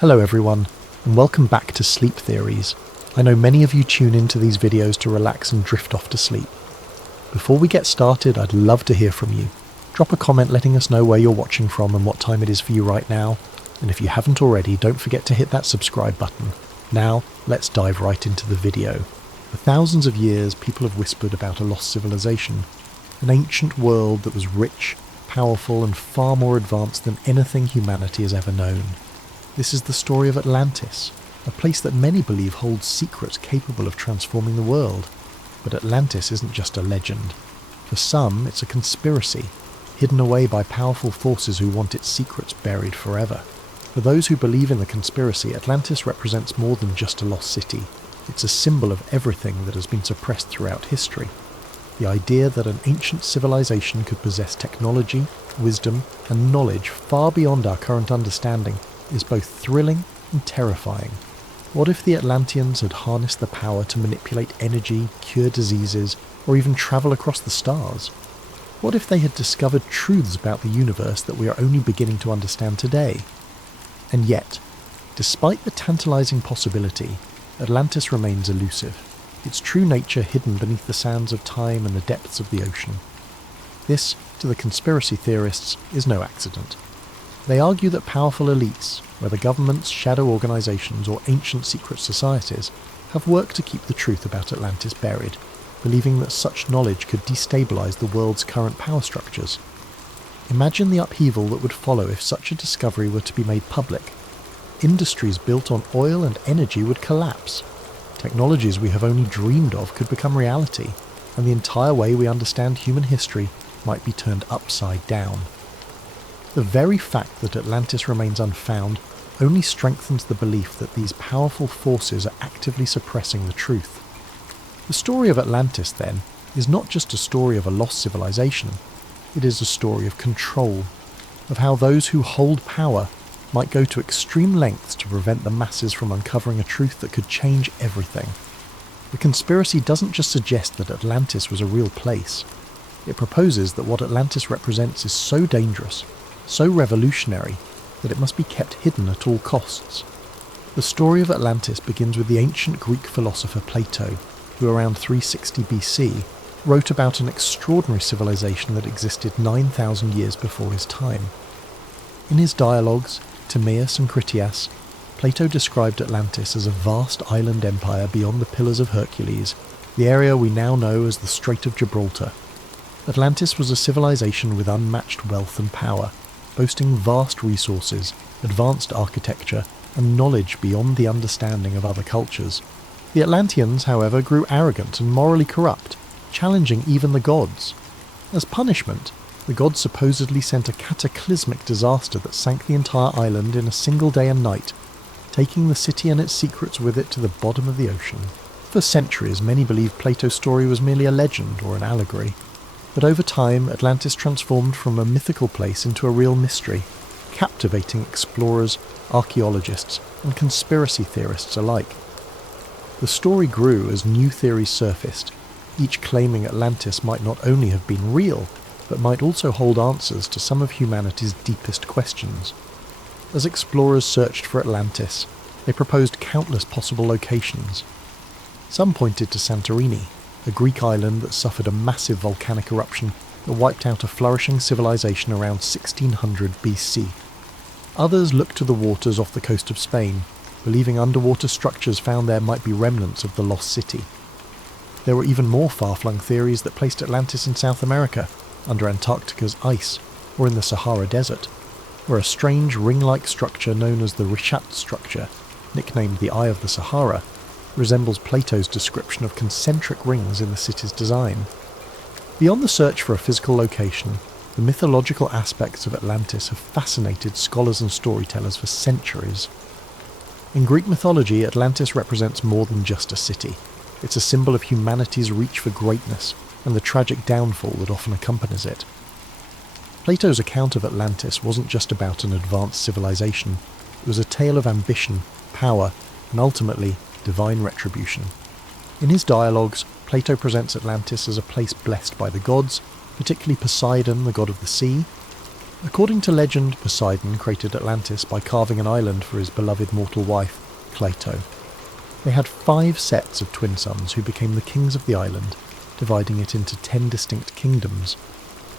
Hello everyone, and welcome back to Sleep Theories. I know many of you tune into these videos to relax and drift off to sleep. Before we get started, I'd love to hear from you. Drop a comment letting us know where you're watching from and what time it is for you right now. And if you haven't already, don't forget to hit that subscribe button. Now, let's dive right into the video. For thousands of years, people have whispered about a lost civilization, an ancient world that was rich, powerful, and far more advanced than anything humanity has ever known. This is the story of Atlantis, a place that many believe holds secrets capable of transforming the world. But Atlantis isn't just a legend. For some, it's a conspiracy, hidden away by powerful forces who want its secrets buried forever. For those who believe in the conspiracy, Atlantis represents more than just a lost city. It's a symbol of everything that has been suppressed throughout history. The idea that an ancient civilization could possess technology, wisdom, and knowledge far beyond our current understanding is both thrilling and terrifying. What if the Atlanteans had harnessed the power to manipulate energy, cure diseases, or even travel across the stars? What if they had discovered truths about the universe that we are only beginning to understand today? And yet, despite the tantalizing possibility, Atlantis remains elusive, its true nature hidden beneath the sands of time and the depths of the ocean. This, to the conspiracy theorists, is no accident. They argue that powerful elites, whether governments, shadow organisations or ancient secret societies, have worked to keep the truth about Atlantis buried, believing that such knowledge could destabilise the world's current power structures. Imagine the upheaval that would follow if such a discovery were to be made public. Industries built on oil and energy would collapse. Technologies we have only dreamed of could become reality, and the entire way we understand human history might be turned upside down. The very fact that Atlantis remains unfound only strengthens the belief that these powerful forces are actively suppressing the truth. The story of Atlantis, then, is not just a story of a lost civilization. It is a story of control, of how those who hold power might go to extreme lengths to prevent the masses from uncovering a truth that could change everything. The conspiracy doesn't just suggest that Atlantis was a real place. It proposes that what Atlantis represents is so dangerous, so revolutionary, that it must be kept hidden at all costs. The story of Atlantis begins with the ancient Greek philosopher Plato, who around 360 BC wrote about an extraordinary civilization that existed 9,000 years before his time. In his dialogues, Timaeus and Critias, Plato described Atlantis as a vast island empire beyond the Pillars of Hercules, the area we now know as the Strait of Gibraltar. Atlantis was a civilization with unmatched wealth and power, boasting vast resources, advanced architecture, and knowledge beyond the understanding of other cultures. The Atlanteans, however, grew arrogant and morally corrupt, challenging even the gods. As punishment, the gods supposedly sent a cataclysmic disaster that sank the entire island in a single day and night, taking the city and its secrets with it to the bottom of the ocean. For centuries, many believed Plato's story was merely a legend or an allegory. But over time, Atlantis transformed from a mythical place into a real mystery, captivating explorers, archaeologists, and conspiracy theorists alike. The story grew as new theories surfaced, each claiming Atlantis might not only have been real, but might also hold answers to some of humanity's deepest questions. As explorers searched for Atlantis, they proposed countless possible locations. Some pointed to Santorini, a Greek island that suffered a massive volcanic eruption that wiped out a flourishing civilization around 1600 BC. Others looked to the waters off the coast of Spain, believing underwater structures found there might be remnants of the lost city. There were even more far-flung theories that placed Atlantis in South America, under Antarctica's ice, or in the Sahara Desert, where a strange ring-like structure known as the Richat structure, nicknamed the Eye of the Sahara, resembles Plato's description of concentric rings in the city's design. Beyond the search for a physical location, the mythological aspects of Atlantis have fascinated scholars and storytellers for centuries. In Greek mythology, Atlantis represents more than just a city. It's a symbol of humanity's reach for greatness and the tragic downfall that often accompanies it. Plato's account of Atlantis wasn't just about an advanced civilization. It was a tale of ambition, power, and ultimately, divine retribution. In his dialogues, Plato presents Atlantis as a place blessed by the gods, particularly Poseidon, the god of the sea, According to legend, Poseidon created Atlantis by carving an island for his beloved mortal wife, Cleito. They had 5 sets of twin sons who became the kings of the island, dividing it into 10 distinct kingdoms.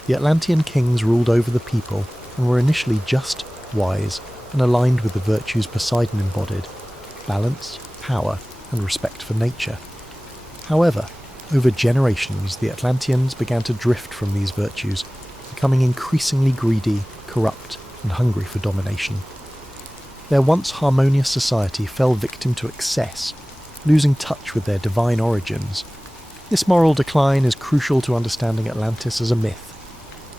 The Atlantean kings ruled over the people and were initially just, wise, and aligned with the virtues Poseidon embodied: balance, power, and respect for nature. However, over generations, the Atlanteans began to drift from these virtues, becoming increasingly greedy, corrupt, and hungry for domination. Their once harmonious society fell victim to excess, losing touch with their divine origins. This moral decline is crucial to understanding Atlantis as a myth.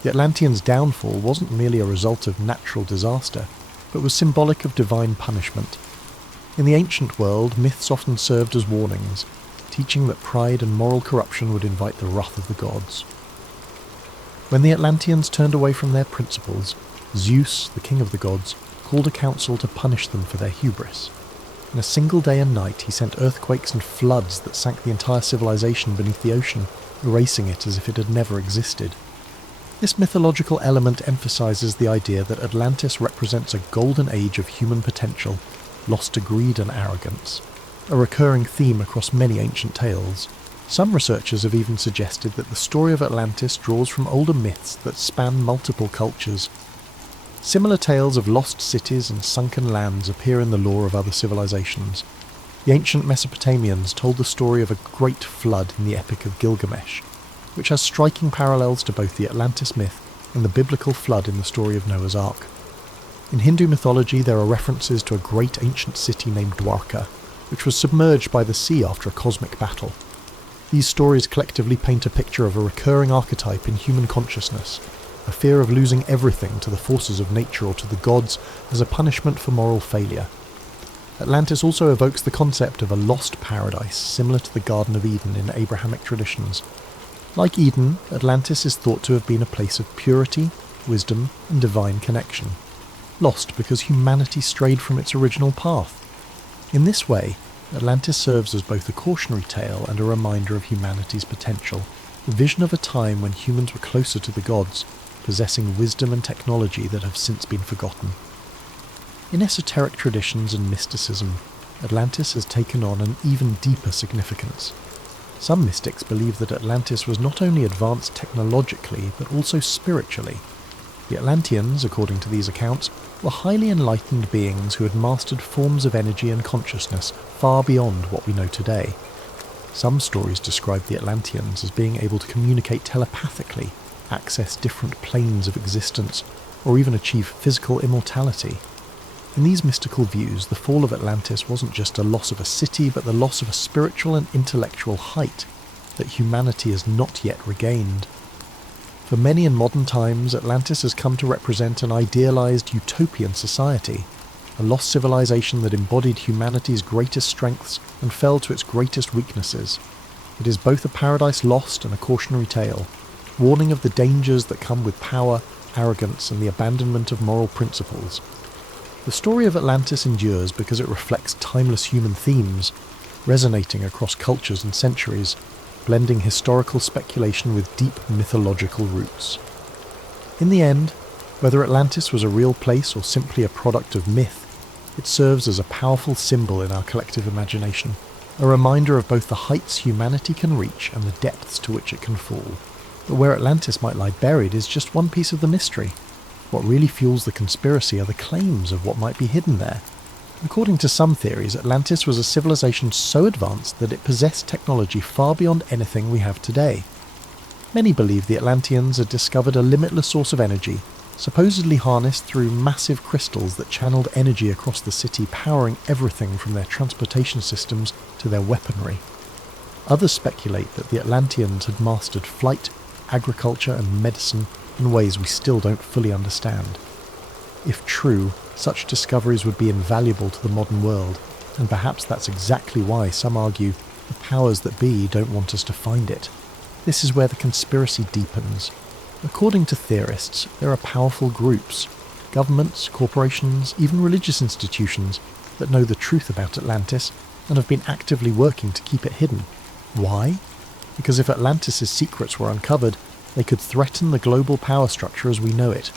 The Atlanteans' downfall wasn't merely a result of natural disaster, but was symbolic of divine punishment. In the ancient world, myths often served as warnings, teaching that pride and moral corruption would invite the wrath of the gods. When the Atlanteans turned away from their principles, Zeus, the king of the gods, called a council to punish them for their hubris. In a single day and night, he sent earthquakes and floods that sank the entire civilization beneath the ocean, erasing it as if it had never existed. This mythological element emphasizes the idea that Atlantis represents a golden age of human potential, lost to greed and arrogance, a recurring theme across many ancient tales. Some researchers have even suggested that the story of Atlantis draws from older myths that span multiple cultures. Similar tales of lost cities and sunken lands appear in the lore of other civilizations. The ancient Mesopotamians told the story of a great flood in the Epic of Gilgamesh, which has striking parallels to both the Atlantis myth and the biblical flood in the story of Noah's Ark. In Hindu mythology, there are references to a great ancient city named Dwarka, which was submerged by the sea after a cosmic battle. These stories collectively paint a picture of a recurring archetype in human consciousness, a fear of losing everything to the forces of nature or to the gods as a punishment for moral failure. Atlantis also evokes the concept of a lost paradise, similar to the Garden of Eden in Abrahamic traditions. Like Eden, Atlantis is thought to have been a place of purity, wisdom, and divine connection, lost because humanity strayed from its original path. In this way, Atlantis serves as both a cautionary tale and a reminder of humanity's potential, a vision of a time when humans were closer to the gods, possessing wisdom and technology that have since been forgotten. In esoteric traditions and mysticism, Atlantis has taken on an even deeper significance. Some mystics believe that Atlantis was not only advanced technologically, but also spiritually. The Atlanteans, according to these accounts, were highly enlightened beings who had mastered forms of energy and consciousness far beyond what we know today. Some stories describe the Atlanteans as being able to communicate telepathically, access different planes of existence, or even achieve physical immortality. In these mystical views, the fall of Atlantis wasn't just a loss of a city, but the loss of a spiritual and intellectual height that humanity has not yet regained. For many in modern times, Atlantis has come to represent an idealized utopian society, a lost civilization that embodied humanity's greatest strengths and fell to its greatest weaknesses. It is both a paradise lost and a cautionary tale, warning of the dangers that come with power, arrogance, and the abandonment of moral principles. The story of Atlantis endures because it reflects timeless human themes, resonating across cultures and centuries, blending historical speculation with deep mythological roots. In the end, whether Atlantis was a real place or simply a product of myth, it serves as a powerful symbol in our collective imagination, a reminder of both the heights humanity can reach and the depths to which it can fall. But where Atlantis might lie buried is just one piece of the mystery. What really fuels the conspiracy are the claims of what might be hidden there. According to some theories, Atlantis was a civilization so advanced that it possessed technology far beyond anything we have today. Many believe the Atlanteans had discovered a limitless source of energy, supposedly harnessed through massive crystals that channeled energy across the city, powering everything from their transportation systems to their weaponry. Others speculate that the Atlanteans had mastered flight, agriculture, and medicine in ways we still don't fully understand. If true, such discoveries would be invaluable to the modern world, and perhaps that's exactly why some argue the powers that be don't want us to find it. This is where the conspiracy deepens. According to theorists, there are powerful groups, governments, corporations, even religious institutions that know the truth about Atlantis and have been actively working to keep it hidden. Why? Because if Atlantis' secrets were uncovered, they could threaten the global power structure as we know it.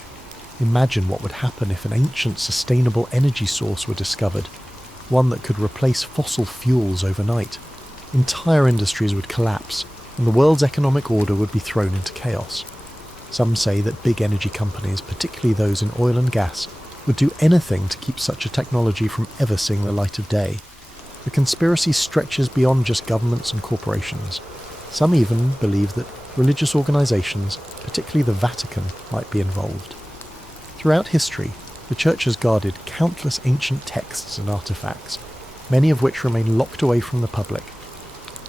Imagine what would happen if an ancient sustainable energy source were discovered, one that could replace fossil fuels overnight. Entire industries would collapse, and the world's economic order would be thrown into chaos. Some say that big energy companies, particularly those in oil and gas, would do anything to keep such a technology from ever seeing the light of day. The conspiracy stretches beyond just governments and corporations. Some even believe that religious organisations, particularly the Vatican, might be involved. Throughout history, the Church has guarded countless ancient texts and artefacts, many of which remain locked away from the public.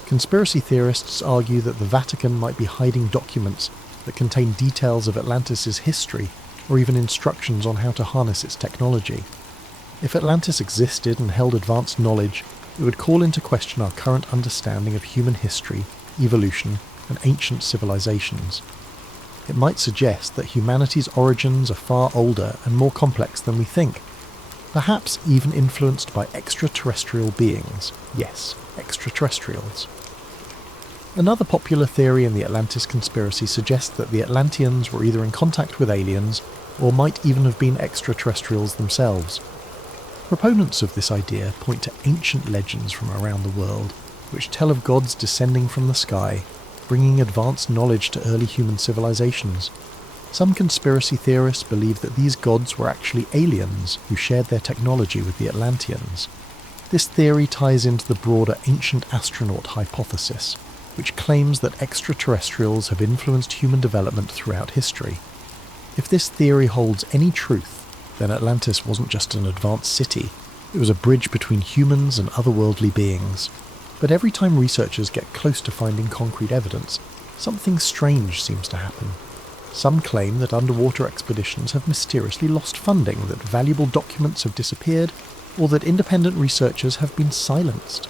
Conspiracy theorists argue that the Vatican might be hiding documents that contain details of Atlantis' history, or even instructions on how to harness its technology. If Atlantis existed and held advanced knowledge, it would call into question our current understanding of human history, evolution, and ancient civilizations. It might suggest that humanity's origins are far older and more complex than we think, perhaps even influenced by extraterrestrial beings. Yes, extraterrestrials. Another popular theory in the Atlantis conspiracy suggests that the Atlanteans were either in contact with aliens, or might even have been extraterrestrials themselves. Proponents of this idea point to ancient legends from around the world, which tell of gods descending from the sky, bringing advanced knowledge to early human civilizations. Some conspiracy theorists believe that these gods were actually aliens who shared their technology with the Atlanteans. This theory ties into the broader ancient astronaut hypothesis, which claims that extraterrestrials have influenced human development throughout history. If this theory holds any truth, then Atlantis wasn't just an advanced city, it was a bridge between humans and otherworldly beings. But every time researchers get close to finding concrete evidence, something strange seems to happen. Some claim that underwater expeditions have mysteriously lost funding, that valuable documents have disappeared, or that independent researchers have been silenced.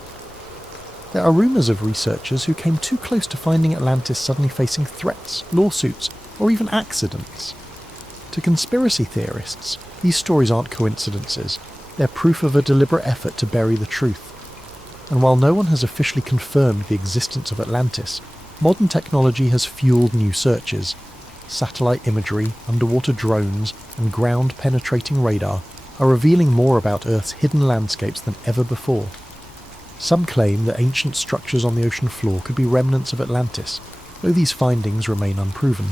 There are rumours of researchers who came too close to finding Atlantis suddenly facing threats, lawsuits, or even accidents. To conspiracy theorists, these stories aren't coincidences. They're proof of a deliberate effort to bury the truth. And while no one has officially confirmed the existence of Atlantis, modern technology has fueled new searches. Satellite imagery, underwater drones, and ground-penetrating radar are revealing more about Earth's hidden landscapes than ever before. Some claim that ancient structures on the ocean floor could be remnants of Atlantis, though these findings remain unproven.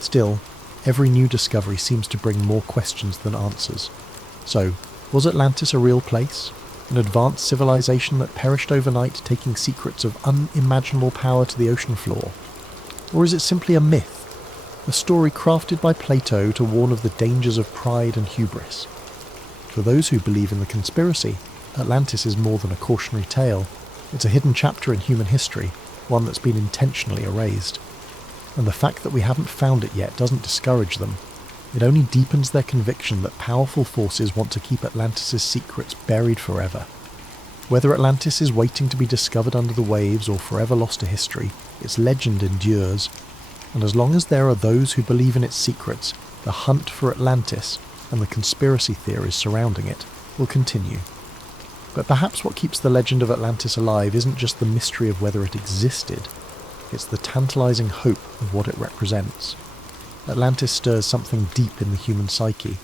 Still, every new discovery seems to bring more questions than answers. So, was Atlantis a real place? An advanced civilization that perished overnight, taking secrets of unimaginable power to the ocean floor? Or is it simply a myth? A story crafted by Plato to warn of the dangers of pride and hubris? For those who believe in the conspiracy, Atlantis is more than a cautionary tale. It's a hidden chapter in human history, one that's been intentionally erased. And the fact that we haven't found it yet doesn't discourage them. It only deepens their conviction that powerful forces want to keep Atlantis' secrets buried forever. Whether Atlantis is waiting to be discovered under the waves or forever lost to history, its legend endures. And as long as there are those who believe in its secrets, the hunt for Atlantis and the conspiracy theories surrounding it will continue. But perhaps what keeps the legend of Atlantis alive isn't just the mystery of whether it existed, it's the tantalizing hope of what it represents. Atlantis stirs something deep in the human psyche,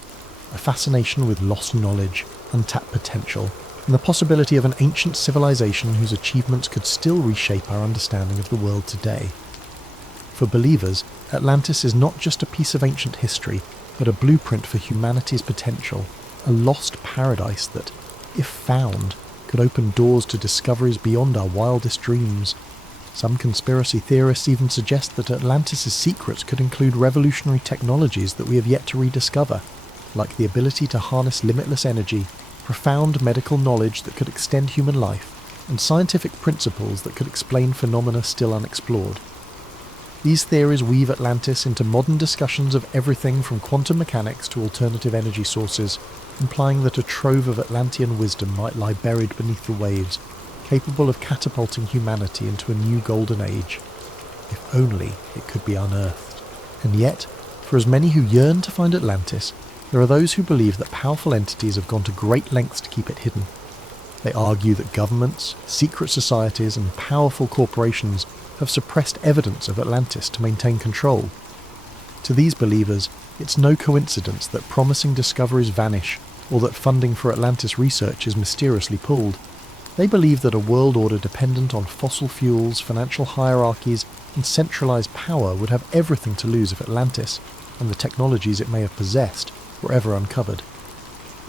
a fascination with lost knowledge, untapped potential, and the possibility of an ancient civilization whose achievements could still reshape our understanding of the world today. For believers, Atlantis is not just a piece of ancient history, but a blueprint for humanity's potential, a lost paradise that, if found, could open doors to discoveries beyond our wildest dreams. Some conspiracy theorists even suggest that Atlantis' secrets could include revolutionary technologies that we have yet to rediscover, like the ability to harness limitless energy, profound medical knowledge that could extend human life, and scientific principles that could explain phenomena still unexplored. These theories weave Atlantis into modern discussions of everything from quantum mechanics to alternative energy sources, implying that a trove of Atlantean wisdom might lie buried beneath the waves, capable of catapulting humanity into a new golden age. If only it could be unearthed. And yet, for as many who yearn to find Atlantis, there are those who believe that powerful entities have gone to great lengths to keep it hidden. They argue that governments, secret societies, and powerful corporations have suppressed evidence of Atlantis to maintain control. To these believers, It's no coincidence that promising discoveries vanish, or that funding for Atlantis research is mysteriously pulled. They believe that a world order dependent on fossil fuels, financial hierarchies, and centralized power would have everything to lose if Atlantis, and the technologies it may have possessed, were ever uncovered.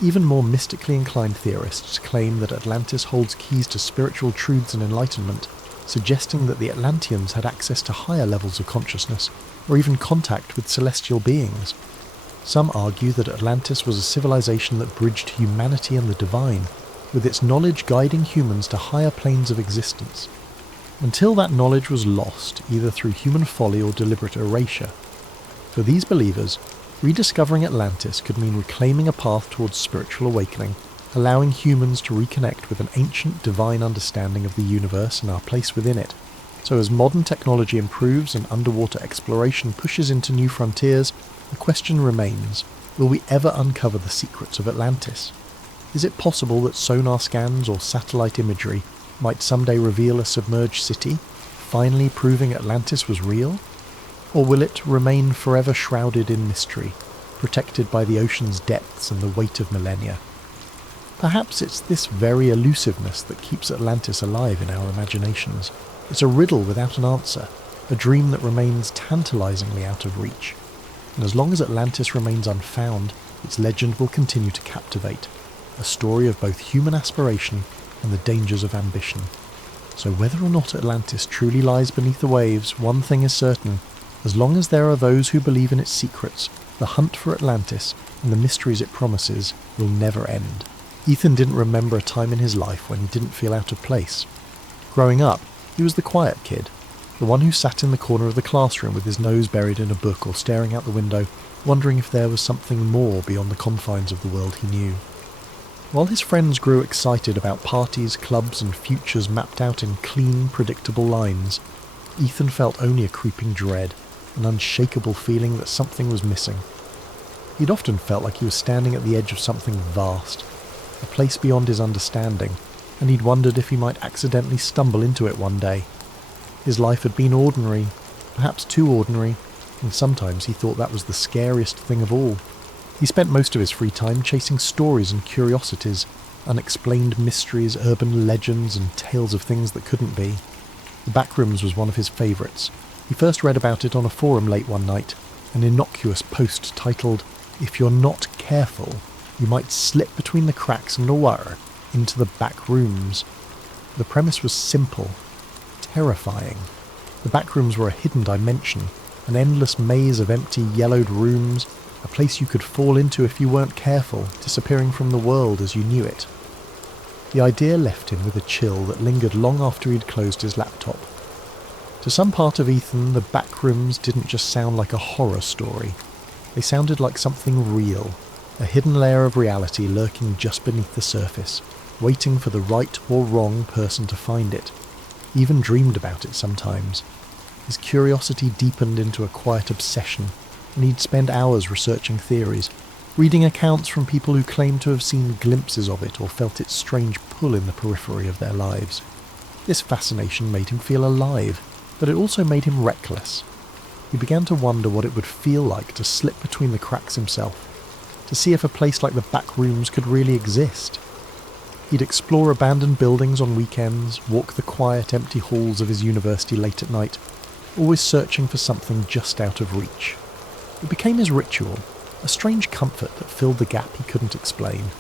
Even more mystically inclined theorists claim that Atlantis holds keys to spiritual truths and enlightenment, suggesting that the Atlanteans had access to higher levels of consciousness, or even contact with celestial beings. Some argue that Atlantis was a civilization that bridged humanity and the divine, with its knowledge guiding humans to higher planes of existence, until that knowledge was lost, either through human folly or deliberate erasure. For these believers, rediscovering Atlantis could mean reclaiming a path towards spiritual awakening, allowing humans to reconnect with an ancient divine understanding of the universe and our place within it. So as modern technology improves and underwater exploration pushes into new frontiers, the question remains, will we ever uncover the secrets of Atlantis? Is it possible that sonar scans or satellite imagery might someday reveal a submerged city, finally proving Atlantis was real? Or will it remain forever shrouded in mystery, protected by the ocean's depths and the weight of millennia? Perhaps it's this very elusiveness that keeps Atlantis alive in our imaginations. It's a riddle without an answer, a dream that remains tantalizingly out of reach. And as long as Atlantis remains unfound, its legend will continue to captivate, a story of both human aspiration and the dangers of ambition. So whether or not Atlantis truly lies beneath the waves, one thing is certain: as long as there are those who believe in its secrets, the hunt for Atlantis and the mysteries it promises will never end. Ethan didn't remember a time in his life when he didn't feel out of place. Growing up, he was the quiet kid, the one who sat in the corner of the classroom with his nose buried in a book or staring out the window, wondering if there was something more beyond the confines of the world he knew. While his friends grew excited about parties, clubs, and futures mapped out in clean, predictable lines, Ethan felt only a creeping dread, an unshakable feeling that something was missing. He'd often felt like he was standing at the edge of something vast, a place beyond his understanding, and he'd wondered if he might accidentally stumble into it one day. His life had been ordinary, perhaps too ordinary, and sometimes he thought that was the scariest thing of all. He spent most of his free time chasing stories and curiosities, unexplained mysteries, urban legends, and tales of things that couldn't be. The Backrooms was one of his favourites. He first read about it on a forum late one night, an innocuous post titled, "If you're not careful, you might slip between the cracks and the water into the back rooms." The premise was simple, terrifying. The Backrooms were a hidden dimension, an endless maze of empty, yellowed rooms, a place you could fall into if you weren't careful, disappearing from the world as you knew it. The idea left him with a chill that lingered long after he'd closed his laptop. To some part of Ethan, the Backrooms didn't just sound like a horror story. They sounded like something real, a hidden layer of reality lurking just beneath the surface, waiting for the right or wrong person to find it. He even dreamed about it sometimes. His curiosity deepened into a quiet obsession, and he'd spend hours researching theories, reading accounts from people who claimed to have seen glimpses of it or felt its strange pull in the periphery of their lives. This fascination made him feel alive, but it also made him reckless. He began to wonder what it would feel like to slip between the cracks himself, to see if a place like the Backrooms could really exist. He'd explore abandoned buildings on weekends, walk the quiet, empty halls of his university late at night, always searching for something just out of reach. It became his ritual, a strange comfort that filled the gap he couldn't explain,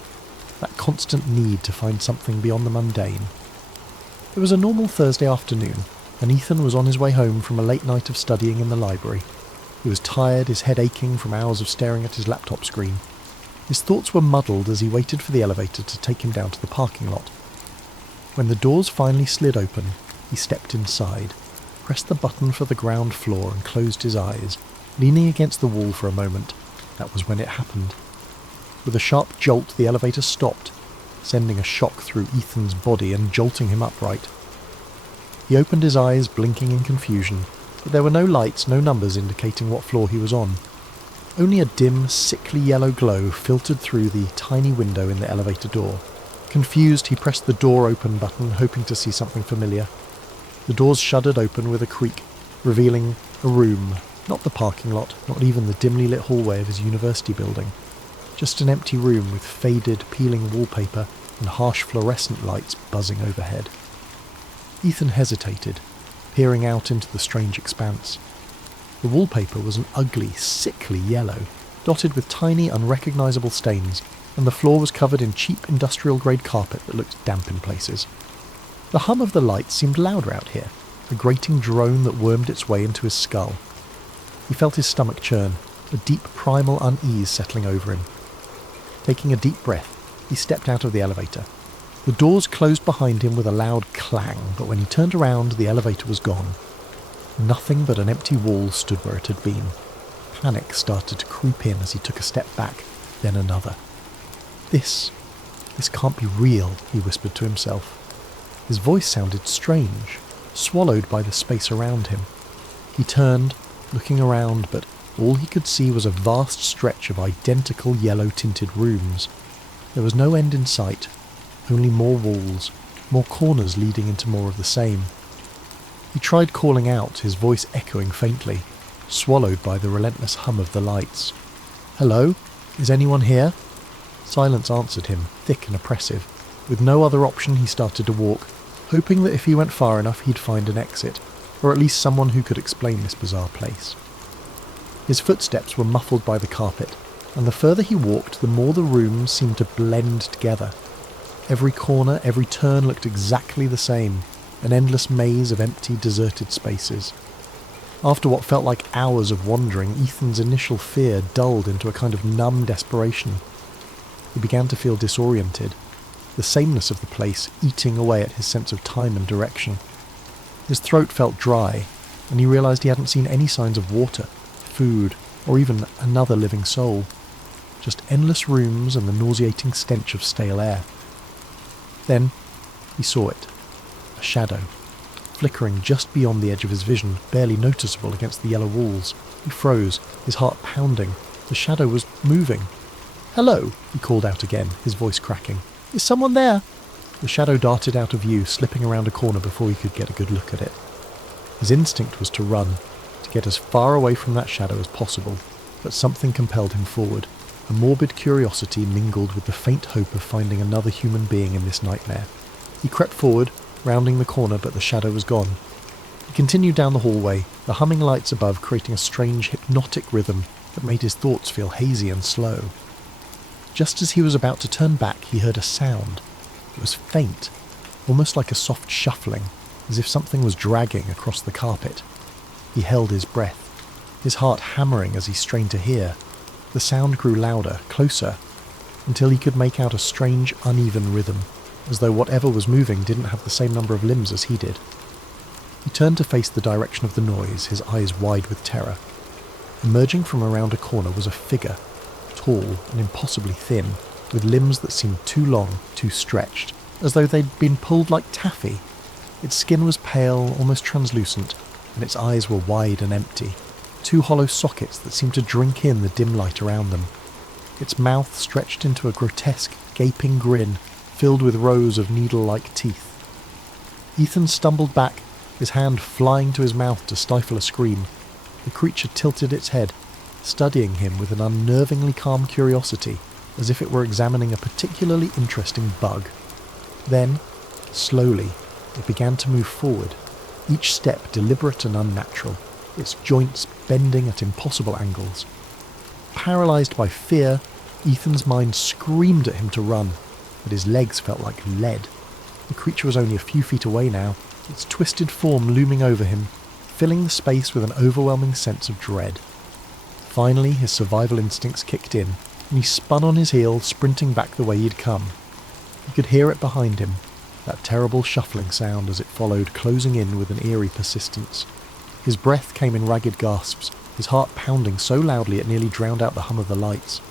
that constant need to find something beyond the mundane. It was a normal Thursday afternoon, and Ethan was on his way home from a late night of studying in the library. He was tired, his head aching from hours of staring at his laptop screen. His thoughts were muddled as he waited for the elevator to take him down to the parking lot. When the doors finally slid open, he stepped inside, pressed the button for the ground floor and closed his eyes, leaning against the wall for a moment. That was when it happened. With a sharp jolt, the elevator stopped, sending a shock through Ethan's body and jolting him upright. He opened his eyes, blinking in confusion, but there were no lights, no numbers indicating what floor he was on. Only a dim, sickly yellow glow filtered through the tiny window in the elevator door. Confused, he pressed the door open button, hoping to see something familiar. The doors shuddered open with a creak, revealing a room, Not the parking lot, not even the dimly lit hallway of his university building. Just an empty room with faded, peeling wallpaper and harsh fluorescent lights buzzing overhead. Ethan hesitated, peering out into the strange expanse. The wallpaper was an ugly, sickly yellow, dotted with tiny, unrecognisable stains, and the floor was covered in cheap industrial-grade carpet that looked damp in places. The hum of the lights seemed louder out here, a grating drone that wormed its way into his skull. He felt his stomach churn, a deep primal unease settling over him. Taking a deep breath, he stepped out of the elevator. The doors closed behind him with a loud clang, but when he turned around, the elevator was gone. Nothing but an empty wall stood where it had been. Panic started to creep in as he took a step back, then another. This can't be real, he whispered to himself. His voice sounded strange, swallowed by the space around him. He turned, looking around, but all he could see was a vast stretch of identical yellow-tinted rooms. There was no end in sight, only more walls, more corners leading into more of the same. He tried calling out, his voice echoing faintly, swallowed by the relentless hum of the lights. "Hello? Is anyone here?" Silence answered him, thick and oppressive. With no other option, he started to walk, hoping that if he went far enough he'd find an exit, or at least someone who could explain this bizarre place. His footsteps were muffled by the carpet, and the further he walked, the more the rooms seemed to blend together. Every corner, every turn looked exactly the same, an endless maze of empty, deserted spaces. After what felt like hours of wandering, Ethan's initial fear dulled into a kind of numb desperation. He began to feel disoriented, the sameness of the place eating away at his sense of time and direction. His throat felt dry, and he realised he hadn't seen any signs of water, food, or even another living soul. Just endless rooms and the nauseating stench of stale air. Then he saw it. A shadow, flickering just beyond the edge of his vision, barely noticeable against the yellow walls. He froze, his heart pounding. The shadow was moving. "Hello," he called out again, his voice cracking. "Is someone there?" The shadow darted out of view, slipping around a corner before he could get a good look at it. His instinct was to run, to get as far away from that shadow as possible, but something compelled him forward. A morbid curiosity mingled with the faint hope of finding another human being in this nightmare. He crept forward, rounding the corner, but the shadow was gone. He continued down the hallway, the humming lights above creating a strange hypnotic rhythm that made his thoughts feel hazy and slow. Just as he was about to turn back, he heard a sound. It was faint, almost like a soft shuffling, as if something was dragging across the carpet. He held his breath, his heart hammering as he strained to hear. The sound grew louder, closer, until he could make out a strange, uneven rhythm, as though whatever was moving didn't have the same number of limbs as he did. He turned to face the direction of the noise, his eyes wide with terror. Emerging from around a corner was a figure, tall and impossibly thin, with limbs that seemed too long, too stretched, as though they'd been pulled like taffy. Its skin was pale, almost translucent, and its eyes were wide and empty, two hollow sockets that seemed to drink in the dim light around them. Its mouth stretched into a grotesque, gaping grin, filled with rows of needle-like teeth. Ethan stumbled back, his hand flying to his mouth to stifle a scream. The creature tilted its head, studying him with an unnervingly calm curiosity, as if it were examining a particularly interesting bug. Then, slowly, it began to move forward, each step deliberate and unnatural, its joints bending at impossible angles. Paralysed by fear, Ethan's mind screamed at him to run, but his legs felt like lead. The creature was only a few feet away now, its twisted form looming over him, filling the space with an overwhelming sense of dread. Finally, his survival instincts kicked in, and he spun on his heel, sprinting back the way he'd come. He could hear it behind him, that terrible shuffling sound as it followed, closing in with an eerie persistence. His breath came in ragged gasps, his heart pounding so loudly it nearly drowned out the hum of the lights.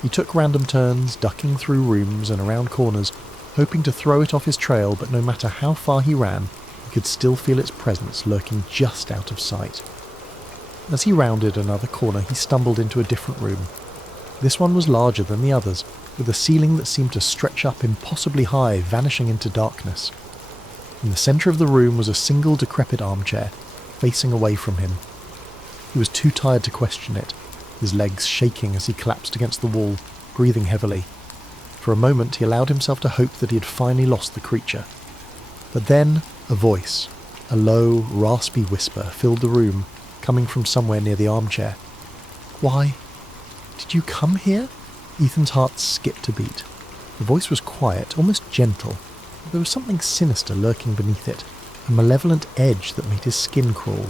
He took random turns, ducking through rooms and around corners, hoping to throw it off his trail, but no matter how far he ran, he could still feel its presence lurking just out of sight. As he rounded another corner, he stumbled into a different room. This one was larger than the others, with a ceiling that seemed to stretch up impossibly high, vanishing into darkness. In the centre of the room was a single decrepit armchair, facing away from him. He was too tired to question it, his legs shaking as he collapsed against the wall, breathing heavily. For a moment he allowed himself to hope that he had finally lost the creature. But then a voice, a low, raspy whisper, filled the room, coming from somewhere near the armchair. "Why, did you come here?" Ethan's heart skipped a beat. The voice was quiet, almost gentle, but there was something sinister lurking beneath it, a malevolent edge that made his skin crawl.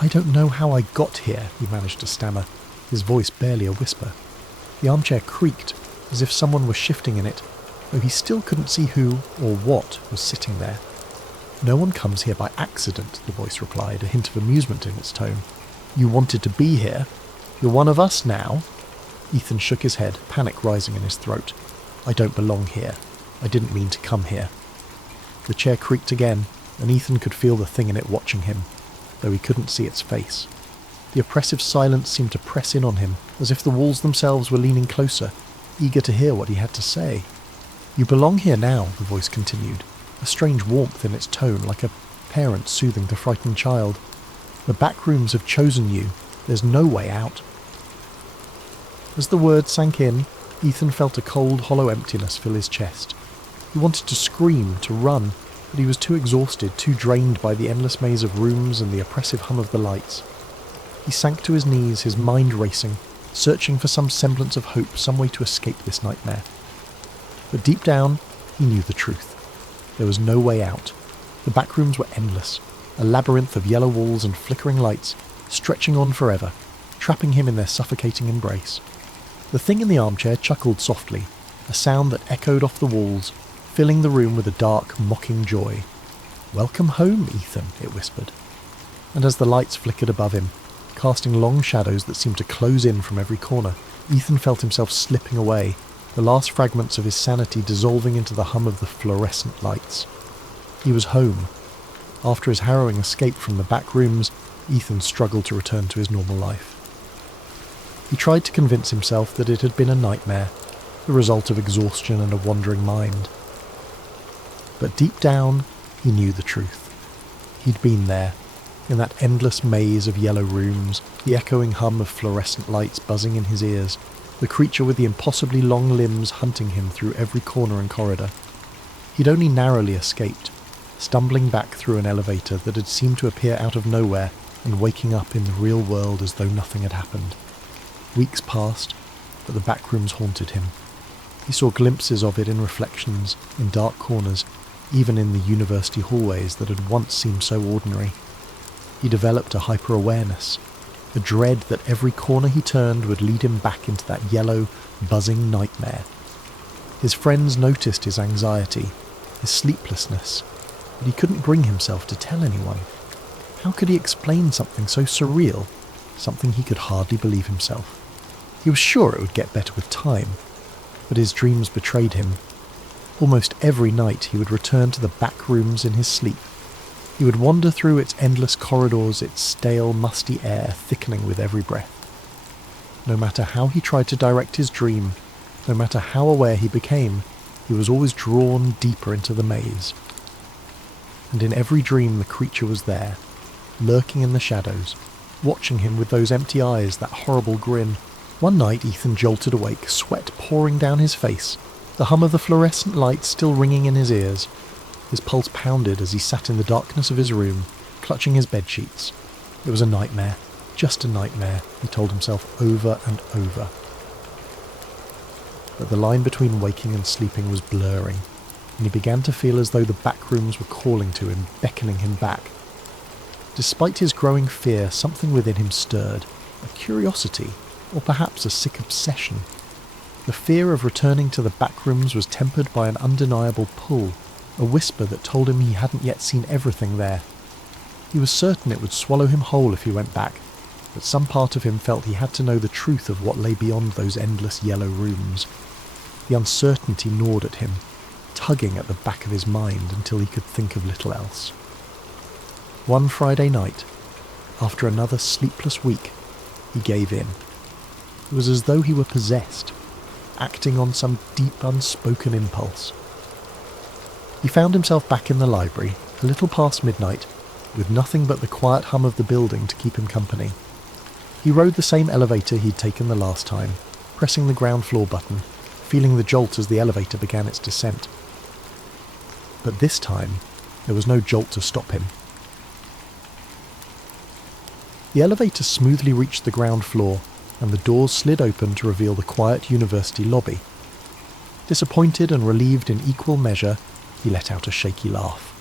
I don't know how I got here," he managed to stammer, his voice barely a whisper. The armchair creaked, as if someone was shifting in it, though he still couldn't see who or what was sitting there. "No one comes here by accident," the voice replied, a hint of amusement in its tone. "You wanted to be here. You're one of us now." Ethan shook his head, panic rising in his throat. "I don't belong here. I didn't mean to come here." The chair creaked again, and Ethan could feel the thing in it watching him, though he couldn't see its face. The oppressive silence seemed to press in on him, as if the walls themselves were leaning closer, eager to hear what he had to say. "You belong here now," the voice continued, a strange warmth in its tone, like a parent soothing the frightened child. "The back rooms have chosen you. There's no way out." As the words sank in, Ethan felt a cold, hollow emptiness fill his chest. He wanted to scream, to run, but he was too exhausted, too drained by the endless maze of rooms and the oppressive hum of the lights. He sank to his knees, his mind racing, searching for some semblance of hope, some way to escape this nightmare. But deep down, he knew the truth. There was no way out. The back rooms were endless, a labyrinth of yellow walls and flickering lights, stretching on forever, trapping him in their suffocating embrace. The thing in the armchair chuckled softly, a sound that echoed off the walls, filling the room with a dark, mocking joy. "Welcome home, Ethan," it whispered. And as the lights flickered above him, casting long shadows that seemed to close in from every corner, Ethan felt himself slipping away, the last fragments of his sanity dissolving into the hum of the fluorescent lights. He was home. After his harrowing escape from the back rooms, Ethan struggled to return to his normal life. He tried to convince himself that it had been a nightmare, the result of exhaustion and a wandering mind. But deep down, he knew the truth. He'd been there, in that endless maze of yellow rooms, the echoing hum of fluorescent lights buzzing in his ears, the creature with the impossibly long limbs hunting him through every corner and corridor. He'd only narrowly escaped, stumbling back through an elevator that had seemed to appear out of nowhere and waking up in the real world as though nothing had happened. Weeks passed, but the back rooms haunted him. He saw glimpses of it in reflections, in dark corners, even in the university hallways that had once seemed so ordinary. He developed a hyper-awareness, a dread that every corner he turned would lead him back into that yellow, buzzing nightmare. His friends noticed his anxiety, his sleeplessness, but he couldn't bring himself to tell anyone. How could he explain something so surreal, something he could hardly believe himself? He was sure it would get better with time, but his dreams betrayed him. Almost every night he would return to the back rooms in his sleep. He would wander through its endless corridors, its stale, musty air thickening with every breath. No matter how he tried to direct his dream, no matter how aware he became, he was always drawn deeper into the maze. And in every dream the creature was there, lurking in the shadows, watching him with those empty eyes, that horrible grin. One night Ethan jolted awake, sweat pouring down his face, the hum of the fluorescent lights still ringing in his ears. His pulse pounded as he sat in the darkness of his room, clutching his bedsheets. It was a nightmare, just a nightmare, he told himself over and over. But the line between waking and sleeping was blurring, and he began to feel as though the back rooms were calling to him, beckoning him back. Despite his growing fear, something within him stirred, a curiosity, or perhaps a sick obsession. The fear of returning to the back rooms was tempered by an undeniable pull, a whisper that told him he hadn't yet seen everything there. He was certain it would swallow him whole if he went back, but some part of him felt he had to know the truth of what lay beyond those endless yellow rooms. The uncertainty gnawed at him, tugging at the back of his mind until he could think of little else. One Friday night, after another sleepless week, he gave in. It was as though he were possessed, acting on some deep unspoken impulse. He found himself back in the library, a little past midnight, with nothing but the quiet hum of the building to keep him company. He rode the same elevator he'd taken the last time, pressing the ground floor button, feeling the jolt as the elevator began its descent. But this time, there was no jolt to stop him. The elevator smoothly reached the ground floor, and the doors slid open to reveal the quiet university lobby. Disappointed and relieved in equal measure, he let out a shaky laugh.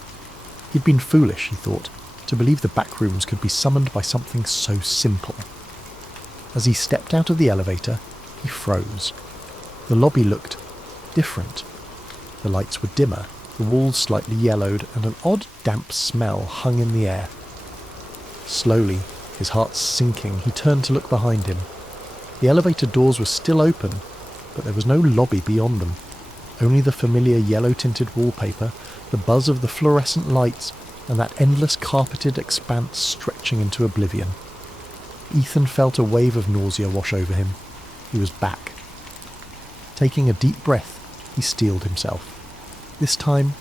He'd been foolish, he thought, to believe the back rooms could be summoned by something so simple. As he stepped out of the elevator, he froze. The lobby looked different. The lights were dimmer, the walls slightly yellowed, and an odd damp smell hung in the air. Slowly, his heart sinking, he turned to look behind him. The elevator doors were still open, but there was no lobby beyond them. Only the familiar yellow-tinted wallpaper, the buzz of the fluorescent lights, and that endless carpeted expanse stretching into oblivion. Ethan felt a wave of nausea wash over him. He was back. Taking a deep breath, he steeled himself. This time,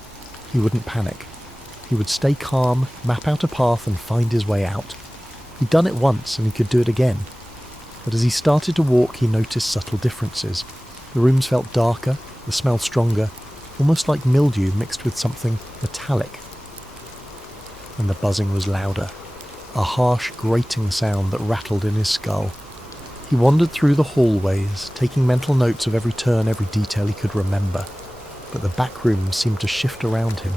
he wouldn't panic. He would stay calm, map out a path, and find his way out. He'd done it once, and he could do it again. But as he started to walk, he noticed subtle differences. The rooms felt darker, the smell stronger, almost like mildew mixed with something metallic. And the buzzing was louder, a harsh, grating sound that rattled in his skull. He wandered through the hallways, taking mental notes of every turn, every detail he could remember. But the back rooms seemed to shift around him,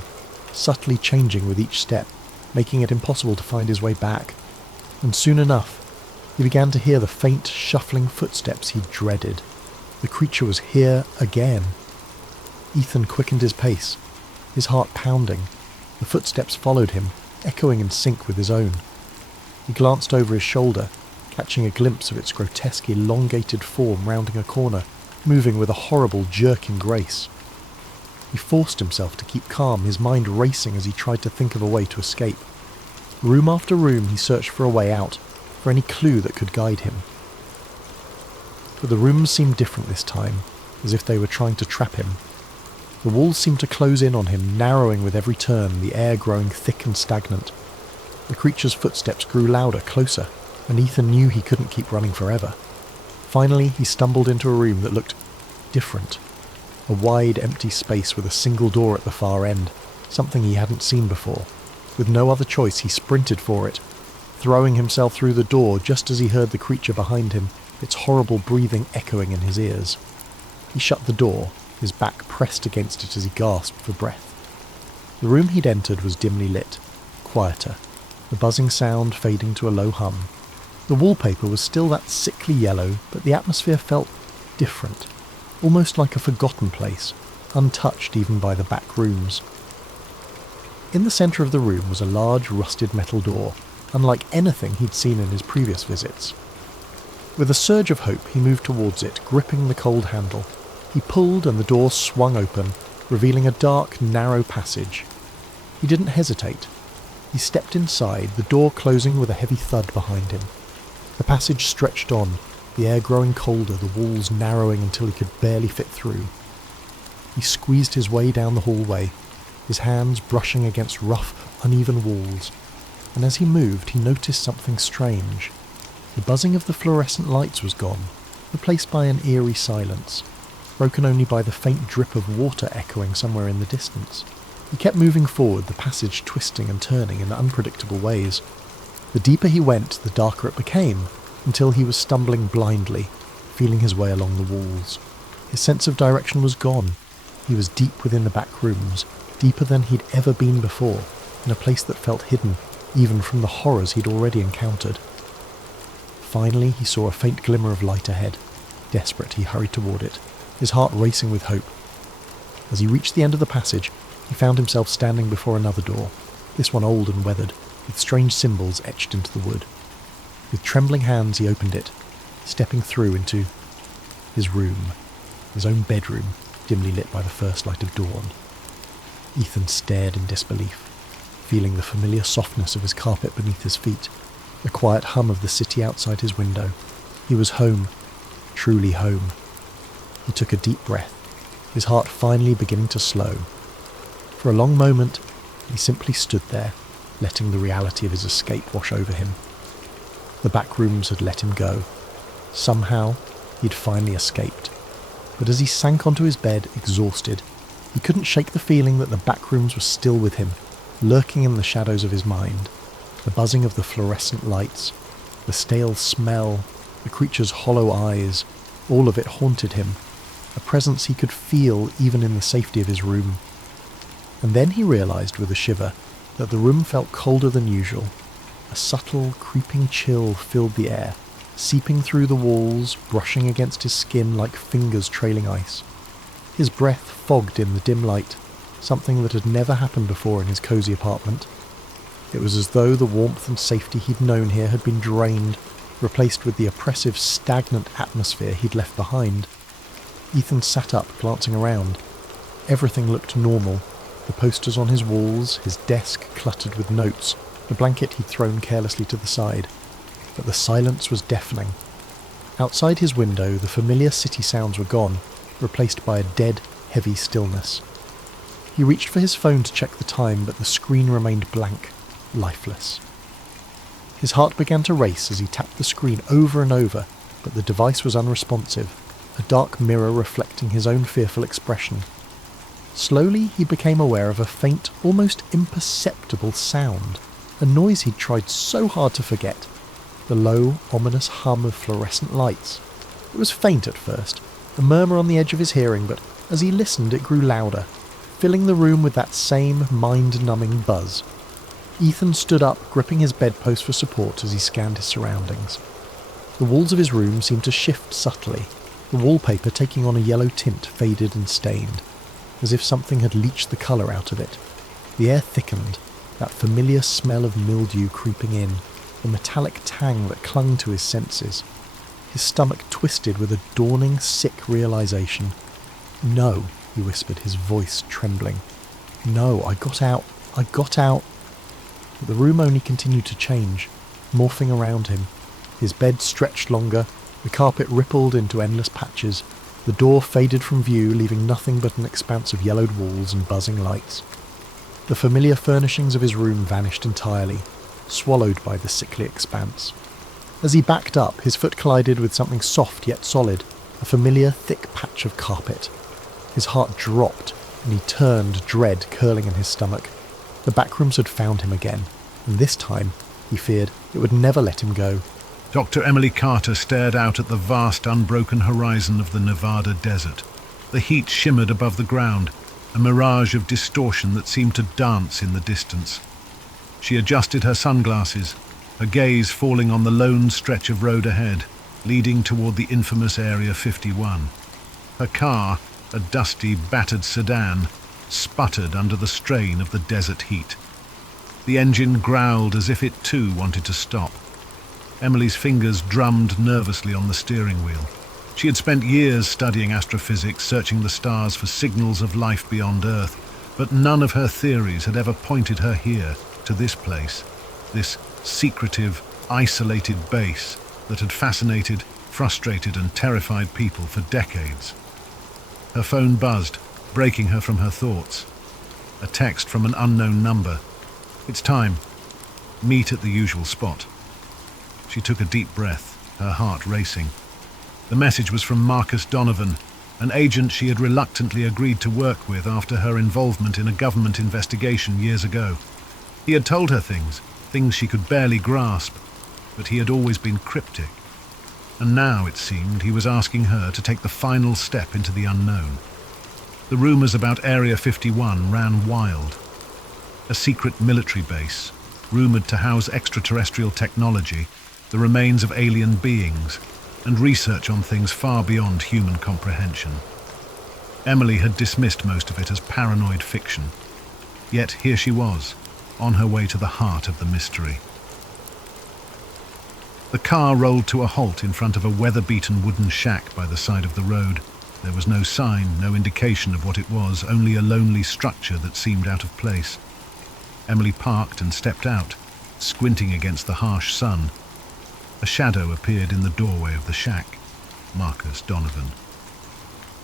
subtly changing with each step, making it impossible to find his way back. And soon enough, he began to hear the faint, shuffling footsteps he dreaded. The creature was here again. Ethan quickened his pace, his heart pounding. The footsteps followed him, echoing in sync with his own. He glanced over his shoulder, catching a glimpse of its grotesque, elongated form rounding a corner, moving with a horrible, jerking grace. He forced himself to keep calm, his mind racing as he tried to think of a way to escape. Room after room he searched for a way out, for any clue that could guide him. But the rooms seemed different this time, as if they were trying to trap him. The walls seemed to close in on him, narrowing with every turn, the air growing thick and stagnant. The creature's footsteps grew louder, closer, and Ethan knew he couldn't keep running forever. Finally, he stumbled into a room that looked different. A wide, empty space with a single door at the far end, something he hadn't seen before. With no other choice, he sprinted for it, throwing himself through the door just as he heard the creature behind him, its horrible breathing echoing in his ears. He shut the door, his back pressed against it as he gasped for breath. The room he'd entered was dimly lit, quieter, the buzzing sound fading to a low hum. The wallpaper was still that sickly yellow, but the atmosphere felt different, almost like a forgotten place, untouched even by the back rooms. In the centre of the room was a large rusted metal door, unlike anything he'd seen in his previous visits. With a surge of hope, he moved towards it, gripping the cold handle. He pulled and the door swung open, revealing a dark, narrow passage. He didn't hesitate. He stepped inside, the door closing with a heavy thud behind him. The passage stretched on, the air growing colder, the walls narrowing until he could barely fit through. He squeezed his way down the hallway, his hands brushing against rough, uneven walls, and as he moved he noticed something strange. The buzzing of the fluorescent lights was gone, replaced by an eerie silence, broken only by the faint drip of water echoing somewhere in the distance. He kept moving forward, the passage twisting and turning in unpredictable ways. The deeper he went, the darker it became, until he was stumbling blindly, feeling his way along the walls. His sense of direction was gone. He was deep within the back rooms, deeper than he'd ever been before, in a place that felt hidden, even from the horrors he'd already encountered. Finally, he saw a faint glimmer of light ahead. Desperate, he hurried toward it, his heart racing with hope. As he reached the end of the passage, he found himself standing before another door, this one old and weathered, with strange symbols etched into the wood. With trembling hands he opened it, stepping through into his room, his own bedroom, dimly lit by the first light of dawn. Ethan stared in disbelief, feeling the familiar softness of his carpet beneath his feet, the quiet hum of the city outside his window. He was home, truly home. He took a deep breath, his heart finally beginning to slow. For a long moment, he simply stood there, letting the reality of his escape wash over him. The back rooms had let him go. Somehow, he'd finally escaped. But as he sank onto his bed, exhausted, he couldn't shake the feeling that the back rooms were still with him, lurking in the shadows of his mind. The buzzing of the fluorescent lights, the stale smell, the creature's hollow eyes, all of it haunted him, a presence he could feel even in the safety of his room. And then he realised with a shiver that the room felt colder than usual. A subtle, creeping chill filled the air, seeping through the walls, brushing against his skin like fingers trailing ice. His breath fogged in the dim light, something that had never happened before in his cosy apartment. It was as though the warmth and safety he'd known here had been drained, replaced with the oppressive, stagnant atmosphere he'd left behind. Ethan sat up, glancing around. Everything looked normal. The posters on his walls, his desk cluttered with notes, the blanket he'd thrown carelessly to the side. But the silence was deafening. Outside his window, the familiar city sounds were gone, replaced by a dead, heavy stillness. He reached for his phone to check the time, but the screen remained blank, lifeless. His heart began to race as he tapped the screen over and over, but the device was unresponsive, a dark mirror reflecting his own fearful expression. Slowly he became aware of a faint, almost imperceptible sound, a noise he'd tried so hard to forget. The low, ominous hum of fluorescent lights. It was faint at first, a murmur on the edge of his hearing, but as he listened it grew louder, filling the room with that same mind-numbing buzz. Ethan stood up, gripping his bedpost for support as he scanned his surroundings. The walls of his room seemed to shift subtly, the wallpaper taking on a yellow tint, faded and stained, as if something had leached the colour out of it. The air thickened, that familiar smell of mildew creeping in, the metallic tang that clung to his senses. His stomach twisted with a dawning, sick realisation. "No," he whispered, his voice trembling. "No, I got out. But the room only continued to change, morphing around him. His bed stretched longer, the carpet rippled into endless patches, the door faded from view, leaving nothing but an expanse of yellowed walls and buzzing lights. The familiar furnishings of his room vanished entirely, swallowed by the sickly expanse. As he backed up, his foot collided with something soft yet solid, a familiar thick patch of carpet. His heart dropped, and he turned, dread curling in his stomach. The backrooms had found him again, and this time, he feared, it would never let him go. Dr. Emily Carter stared out at the vast, unbroken horizon of the Nevada desert. The heat shimmered above the ground, a mirage of distortion that seemed to dance in the distance. She adjusted her sunglasses, her gaze falling on the lone stretch of road ahead, leading toward the infamous Area 51. Her car, a dusty, battered sedan, sputtered under the strain of the desert heat. The engine growled as if it too wanted to stop. Emily's fingers drummed nervously on the steering wheel. She had spent years studying astrophysics, searching the stars for signals of life beyond Earth, but none of her theories had ever pointed her here, to this place, this secretive, isolated base that had fascinated, frustrated and terrified people for decades. Her phone buzzed, breaking her from her thoughts. A text from an unknown number. "It's time. Meet at the usual spot." She took a deep breath, her heart racing. The message was from Marcus Donovan, an agent she had reluctantly agreed to work with after her involvement in a government investigation years ago. He had told her things she could barely grasp, but he had always been cryptic. And now, it seemed, he was asking her to take the final step into the unknown. The rumours about Area 51 ran wild. A secret military base, rumoured to house extraterrestrial technology, the remains of alien beings, and research on things far beyond human comprehension. Emily had dismissed most of it as paranoid fiction. Yet here she was, on her way to the heart of the mystery. The car rolled to a halt in front of a weather-beaten wooden shack by the side of the road. There was no sign, no indication of what it was, only a lonely structure that seemed out of place. Emily parked and stepped out, squinting against the harsh sun. A shadow appeared in the doorway of the shack. Marcus Donovan.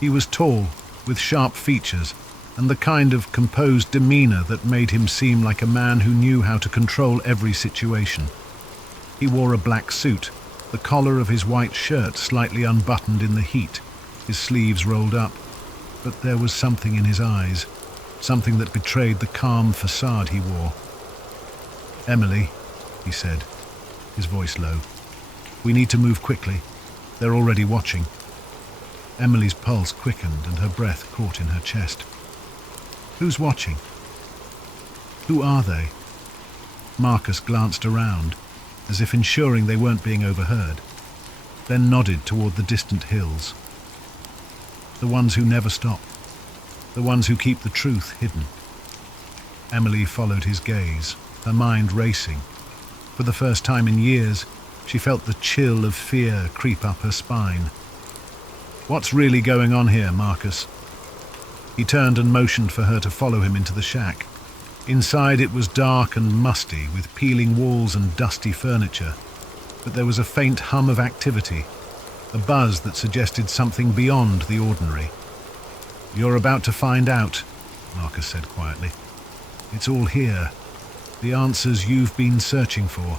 He was tall, with sharp features, and the kind of composed demeanor that made him seem like a man who knew how to control every situation. He wore a black suit, the collar of his white shirt slightly unbuttoned in the heat, his sleeves rolled up, but there was something in his eyes, something that betrayed the calm facade he wore. "Emily," he said, his voice low, "we need to move quickly. They're already watching." Emily's pulse quickened and her breath caught in her chest. "Who's watching? Who are they?" Marcus glanced around, as if ensuring they weren't being overheard, then nodded toward the distant hills. "The ones who never stop. The ones who keep the truth hidden." Emily followed his gaze, her mind racing. For the first time in years, she felt the chill of fear creep up her spine. "What's really going on here, Marcus?" He turned and motioned for her to follow him into the shack. Inside it was dark and musty, with peeling walls and dusty furniture, but there was a faint hum of activity, a buzz that suggested something beyond the ordinary. "You're about to find out," Marcus said quietly. "It's all here, the answers you've been searching for,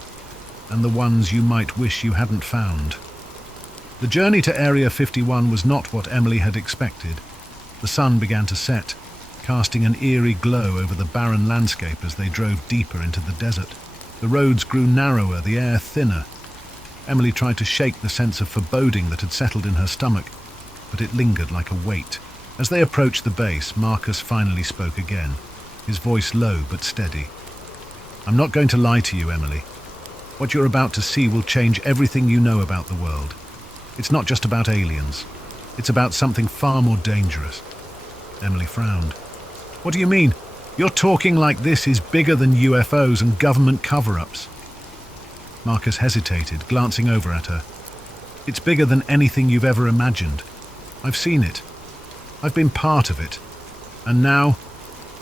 and the ones you might wish you hadn't found." The journey to Area 51 was not what Emily had expected. The sun began to set, casting an eerie glow over the barren landscape as they drove deeper into the desert. The roads grew narrower, the air thinner. Emily tried to shake the sense of foreboding that had settled in her stomach, but it lingered like a weight. As they approached the base, Marcus finally spoke again, his voice low but steady. "I'm not going to lie to you, Emily. What you're about to see will change everything you know about the world. It's not just about aliens. It's about something far more dangerous." Emily frowned. "What do you mean? You're talking like this is bigger than UFOs and government cover-ups." Marcus hesitated, glancing over at her. "It's bigger than anything you've ever imagined. I've seen it. I've been part of it. And now,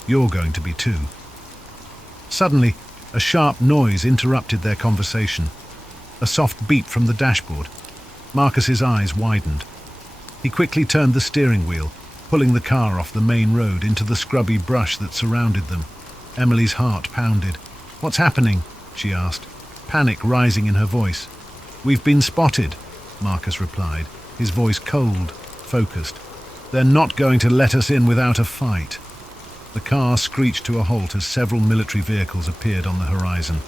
you're going to be too." Suddenly, a sharp noise interrupted their conversation. A soft beep from the dashboard. Marcus's eyes widened. He quickly turned the steering wheel, pulling the car off the main road into the scrubby brush that surrounded them. Emily's heart pounded. "What's happening?" she asked, panic rising in her voice. "We've been spotted," Marcus replied, his voice cold, focused. "They're not going to let us in without a fight." The car screeched to a halt as several military vehicles appeared on the horizon,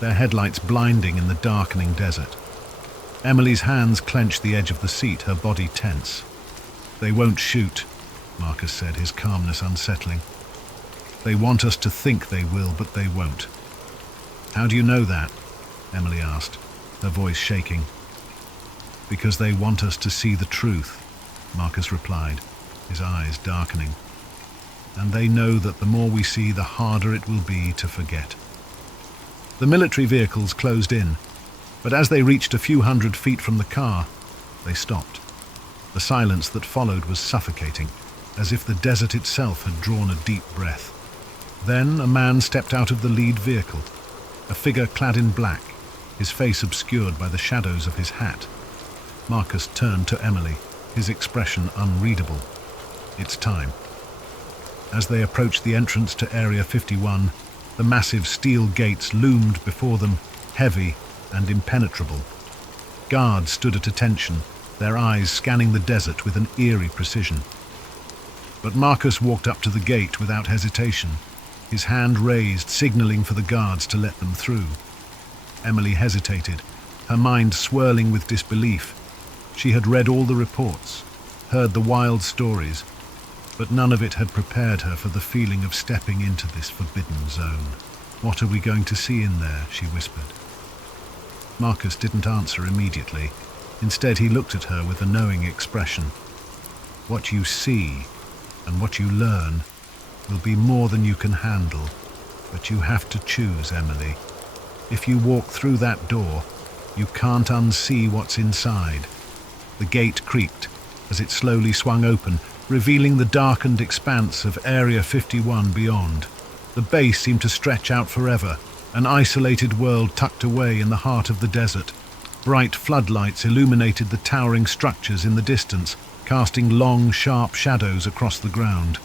their headlights blinding in the darkening desert. Emily's hands clenched the edge of the seat, her body tense. "They won't shoot," Marcus said, his calmness unsettling. "They want us to think they will, but they won't." "How do you know that?" Emily asked, her voice shaking. "Because they want us to see the truth," Marcus replied, his eyes darkening. "And they know that the more we see, the harder it will be to forget." The military vehicles closed in, but as they reached a few hundred feet from the car, they stopped. The silence that followed was suffocating, as if the desert itself had drawn a deep breath. Then a man stepped out of the lead vehicle, a figure clad in black, his face obscured by the shadows of his hat. Marcus turned to Emily, his expression unreadable. "It's time." As they approached the entrance to Area 51, the massive steel gates loomed before them, heavy and impenetrable. Guards stood at attention, their eyes scanning the desert with an eerie precision. But Marcus walked up to the gate without hesitation, his hand raised, signaling for the guards to let them through. Emily hesitated, her mind swirling with disbelief. She had read all the reports, heard the wild stories, but none of it had prepared her for the feeling of stepping into this forbidden zone. "What are we going to see in there?" she whispered. Marcus didn't answer immediately. Instead, he looked at her with a knowing expression. "What you see and what you learn will be more than you can handle, but you have to choose, Emily. If you walk through that door, you can't unsee what's inside." The gate creaked as it slowly swung open, revealing the darkened expanse of Area 51 beyond. The base seemed to stretch out forever, an isolated world tucked away in the heart of the desert. Bright floodlights illuminated the towering structures in the distance, casting long, sharp shadows across the ground.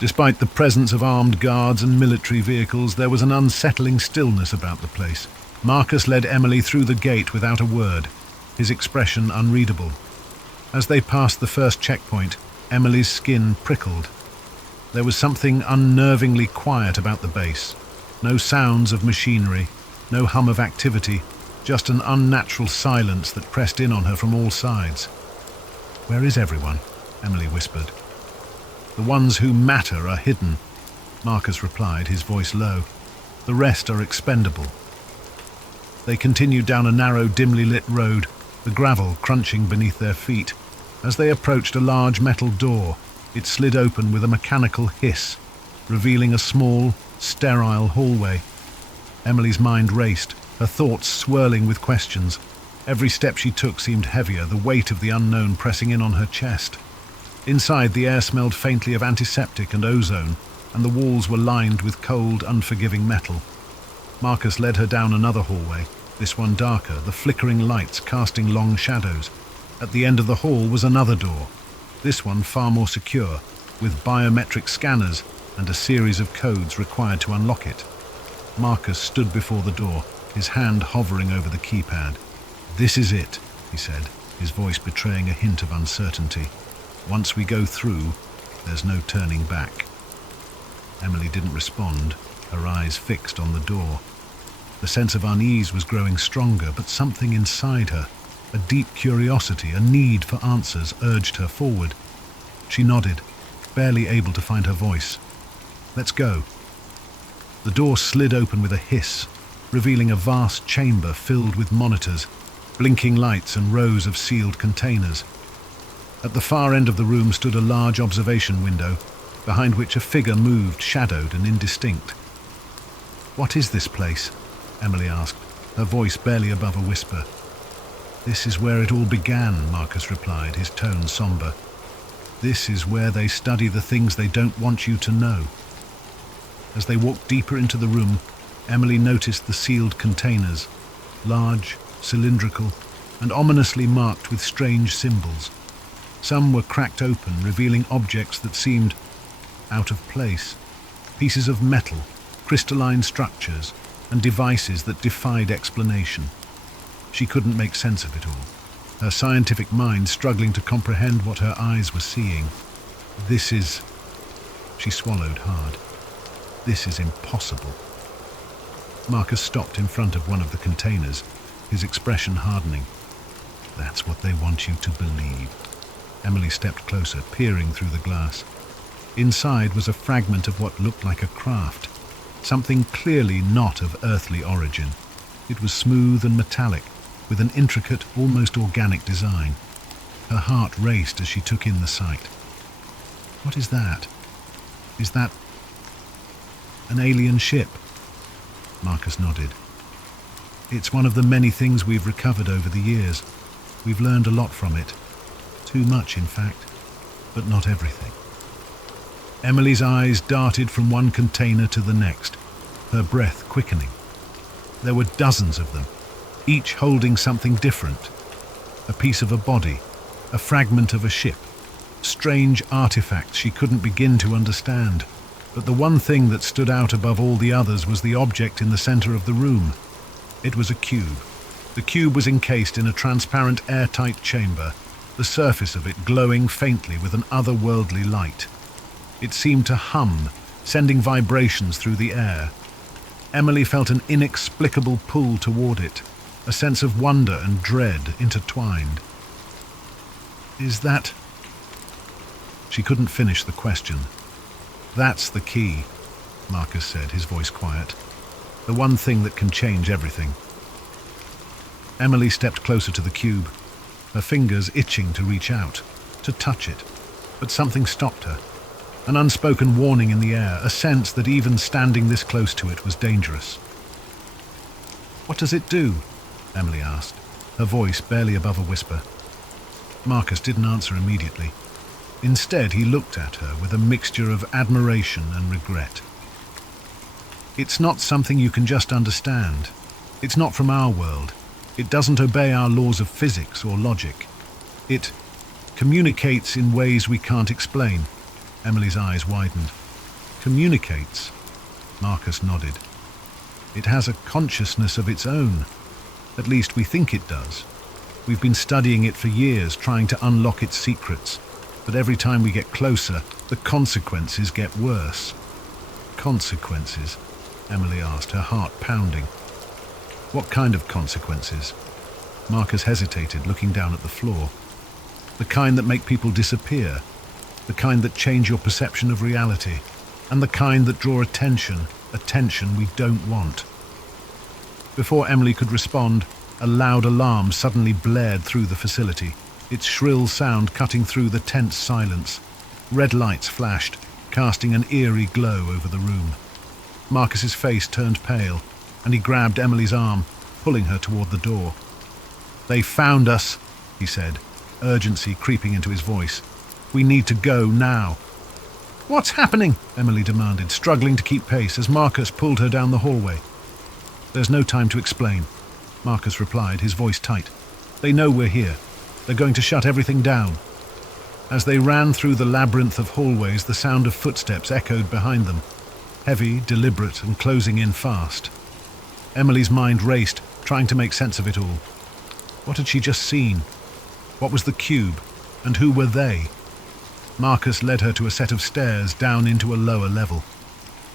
Despite the presence of armed guards and military vehicles, there was an unsettling stillness about the place. Marcus led Emily through the gate without a word, his expression unreadable. As they passed the first checkpoint, Emily's skin prickled. There was something unnervingly quiet about the base. No sounds of machinery, no hum of activity, just an unnatural silence that pressed in on her from all sides. "Where is everyone?" Emily whispered. "The ones who matter are hidden," Marcus replied, his voice low. "The rest are expendable." They continued down a narrow, dimly lit road, the gravel crunching beneath their feet. As they approached a large metal door, it slid open with a mechanical hiss, revealing a small, sterile hallway. Emily's mind raced, her thoughts swirling with questions. Every step she took seemed heavier, the weight of the unknown pressing in on her chest. Inside, the air smelled faintly of antiseptic and ozone, and the walls were lined with cold, unforgiving metal. Marcus led her down another hallway, this one darker, the flickering lights casting long shadows. At the end of the hall was another door, this one far more secure, with biometric scanners and a series of codes required to unlock it. Marcus stood before the door, his hand hovering over the keypad. "This is it," he said, his voice betraying a hint of uncertainty. "Once we go through, there's no turning back." Emily didn't respond, her eyes fixed on the door. The sense of unease was growing stronger, but something inside her, a deep curiosity, a need for answers, urged her forward. She nodded, barely able to find her voice. "Let's go." The door slid open with a hiss, revealing a vast chamber filled with monitors, blinking lights and rows of sealed containers. At the far end of the room stood a large observation window, behind which a figure moved, shadowed and indistinct. "What is this place?" Emily asked, her voice barely above a whisper. "This is where it all began," Marcus replied, his tone somber. "This is where they study the things they don't want you to know." As they walked deeper into the room, Emily noticed the sealed containers, large, cylindrical, and ominously marked with strange symbols. Some were cracked open, revealing objects that seemed out of place, pieces of metal, crystalline structures, and devices that defied explanation. She couldn't make sense of it all, her scientific mind struggling to comprehend what her eyes were seeing. "This is..." She swallowed hard. "This is impossible." Marcus stopped in front of one of the containers, his expression hardening. "That's what they want you to believe." Emily stepped closer, peering through the glass. Inside was a fragment of what looked like a craft, something clearly not of earthly origin. It was smooth and metallic, with an intricate, almost organic design. Her heart raced as she took in the sight. "What is that? Is that an alien ship?" Marcus nodded. "It's one of the many things we've recovered over the years. We've learned a lot from it. Too much, in fact, but not everything." Emily's eyes darted from one container to the next, her breath quickening. There were dozens of them, each holding something different. A piece of a body, a fragment of a ship, strange artifacts she couldn't begin to understand. But the one thing that stood out above all the others was the object in the center of the room. It was a cube. The cube was encased in a transparent, airtight chamber, the surface of it glowing faintly with an otherworldly light. It seemed to hum, sending vibrations through the air. Emily felt an inexplicable pull toward it, a sense of wonder and dread intertwined. "Is that..." She couldn't finish the question. "That's the key," Marcus said, his voice quiet. "The one thing that can change everything." Emily stepped closer to the cube, her fingers itching to reach out, to touch it, but something stopped her. An unspoken warning in the air, a sense that even standing this close to it was dangerous. "What does it do?" Emily asked, her voice barely above a whisper. Marcus didn't answer immediately. Instead, he looked at her with a mixture of admiration and regret. "It's not something you can just understand. It's not from our world. It doesn't obey our laws of physics or logic. It communicates in ways we can't explain." Emily's eyes widened. Communicates? Marcus nodded. It has a consciousness of its own. At least we think it does. We've been studying it for years, trying to unlock its secrets. But every time we get closer, the consequences get worse. Consequences? Emily asked, her heart pounding. What kind of consequences? Marcus hesitated, looking down at the floor. The kind that make people disappear. The kind that change your perception of reality. And the kind that draw attention we don't want. Before Emily could respond, a loud alarm suddenly blared through the facility, its shrill sound cutting through the tense silence. Red lights flashed, casting an eerie glow over the room. Marcus's face turned pale, and he grabbed Emily's arm, pulling her toward the door. "They found us," he said, urgency creeping into his voice. "We need to go now." "What's happening?" Emily demanded, struggling to keep pace as Marcus pulled her down the hallway. "There's no time to explain," Marcus replied, his voice tight. "They know we're here. They're going to shut everything down." As they ran through the labyrinth of hallways, the sound of footsteps echoed behind them, heavy, deliberate, and closing in fast. Emily's mind raced, trying to make sense of it all. What had she just seen? What was the cube? And who were they? Marcus led her to a set of stairs down into a lower level.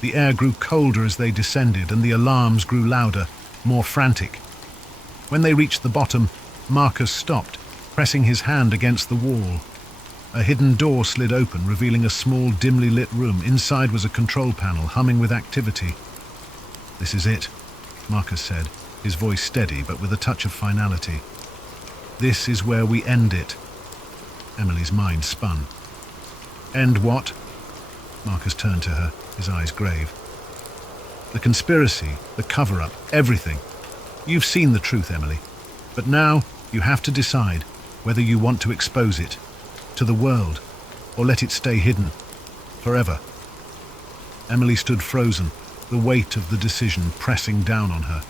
The air grew colder as they descended, and the alarms grew louder, more frantic. When they reached the bottom, Marcus stopped, pressing his hand against the wall. A hidden door slid open, revealing a small, dimly lit room. Inside was a control panel, humming with activity. "This is it," Marcus said, his voice steady but with a touch of finality. "This is where we end it." Emily's mind spun. "End what?" Marcus turned to her, his eyes grave. "The conspiracy, the cover-up, everything. You've seen the truth, Emily. But now you have to decide whether you want to expose it to the world or let it stay hidden forever." Emily stood frozen, the weight of the decision pressing down on her.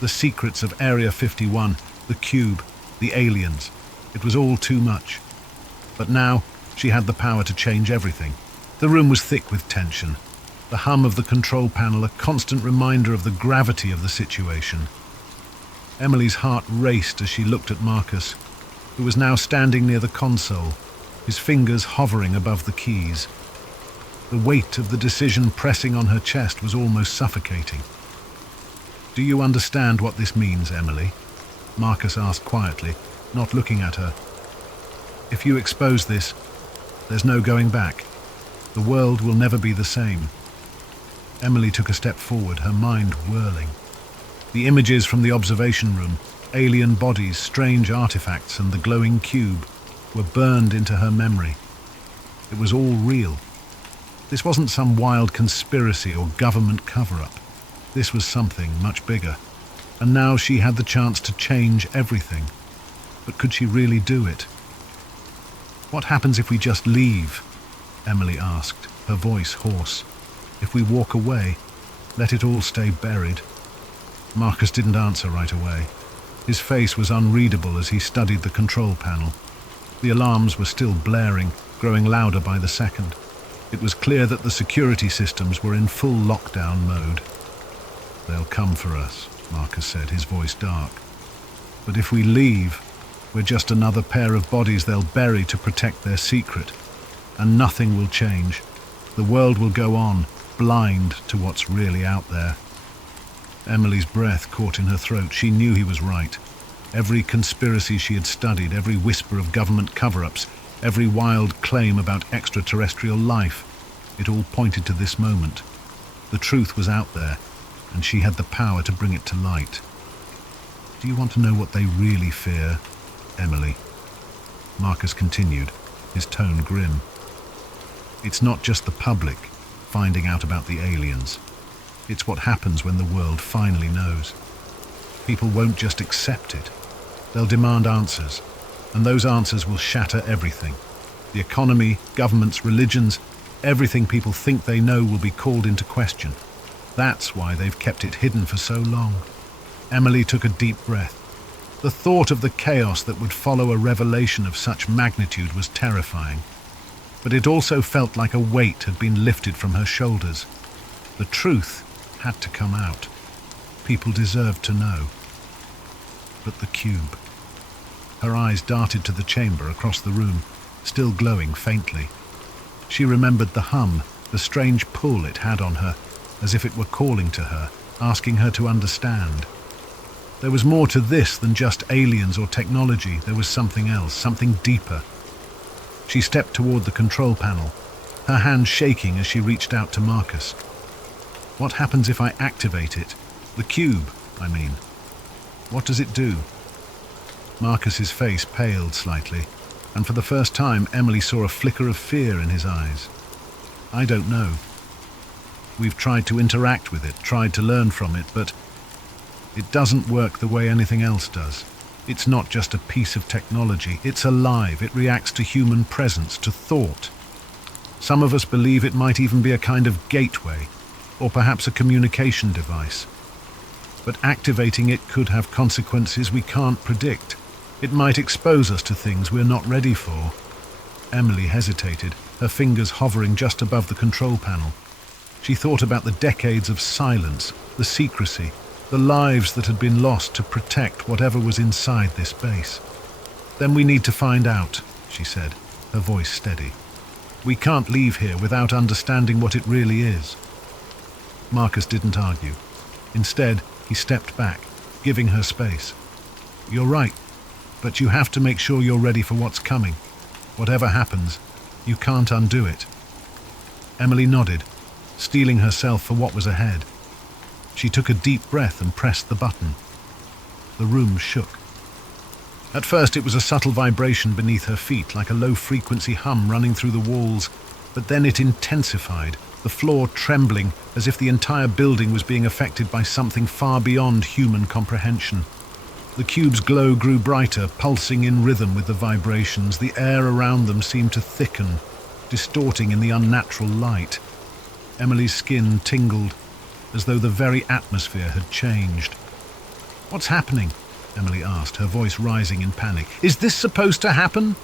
The secrets of Area 51, the cube, the aliens. It was all too much. But now she had the power to change everything. The room was thick with tension. The hum of the control panel, a constant reminder of the gravity of the situation. Emily's heart raced as she looked at Marcus, who was now standing near the console, his fingers hovering above the keys. The weight of the decision pressing on her chest was almost suffocating. "Do you understand what this means, Emily?" Marcus asked quietly, not looking at her. "If you expose this, there's no going back. The world will never be the same." Emily took a step forward, her mind whirling. The images from the observation room, alien bodies, strange artifacts, and the glowing cube were burned into her memory. It was all real. This wasn't some wild conspiracy or government cover-up. This was something much bigger. And now she had the chance to change everything. But could she really do it? "What happens if we just leave?" Emily asked, her voice hoarse. "If we walk away, let it all stay buried?" Marcus didn't answer right away. His face was unreadable as he studied the control panel. The alarms were still blaring, growing louder by the second. It was clear that the security systems were in full lockdown mode. "They'll come for us," Marcus said, his voice dark. "But if we leave, we're just another pair of bodies they'll bury to protect their secret. And nothing will change. The world will go on, blind to what's really out there." Emily's breath caught in her throat. She knew he was right. Every conspiracy she had studied, every whisper of government cover-ups, every wild claim about extraterrestrial life, it all pointed to this moment. The truth was out there, and she had the power to bring it to light. "Do you want to know what they really fear, Emily?" Marcus continued, his tone grim. "It's not just the public finding out about the aliens. It's what happens when the world finally knows. People won't just accept it. They'll demand answers, and those answers will shatter everything. The economy, governments, religions, everything people think they know will be called into question. That's why they've kept it hidden for so long." Emily took a deep breath. The thought of the chaos that would follow a revelation of such magnitude was terrifying. but it also felt like a weight had been lifted from her shoulders. The truth had to come out. People deserved to know. But the cube. Her eyes darted to the chamber across the room, still glowing faintly. She remembered the hum, the strange pull it had on her, as if it were calling to her, asking her to understand. There was more to this than just aliens or technology. There was something else, something deeper. She stepped toward the control panel, her hand shaking as she reached out to Marcus. What happens if I activate it? The cube, I mean. What does it do? Marcus's face paled slightly, and for the first time Emily saw a flicker of fear in his eyes. I don't know. We've tried to interact with it, tried to learn from it, but it doesn't work the way anything else does. It's not just a piece of technology. It's alive. It reacts to human presence, to thought. Some of us believe it might even be a kind of gateway, or perhaps a communication device. But activating it could have consequences we can't predict. It might expose us to things we're not ready for. Emily hesitated, her fingers hovering just above the control panel. She thought about the decades of silence, the secrecy, the lives that had been lost to protect whatever was inside this base. Then we need to find out, she said, her voice steady. We can't leave here without understanding what it really is. Marcus didn't argue. Instead, he stepped back, giving her space. You're right, but you have to make sure you're ready for what's coming. Whatever happens, you can't undo it. Emily nodded, steeling herself for what was ahead. She took a deep breath and pressed the button. The room shook. At first it was a subtle vibration beneath her feet, like a low-frequency hum running through the walls, but then it intensified, the floor trembling as if the entire building was being affected by something far beyond human comprehension. The cube's glow grew brighter, pulsing in rhythm with the vibrations. The air around them seemed to thicken, distorting in the unnatural light. Emily's skin tingled, as though the very atmosphere had changed. What's happening? Emily asked, her voice rising in panic. Is this supposed to happen?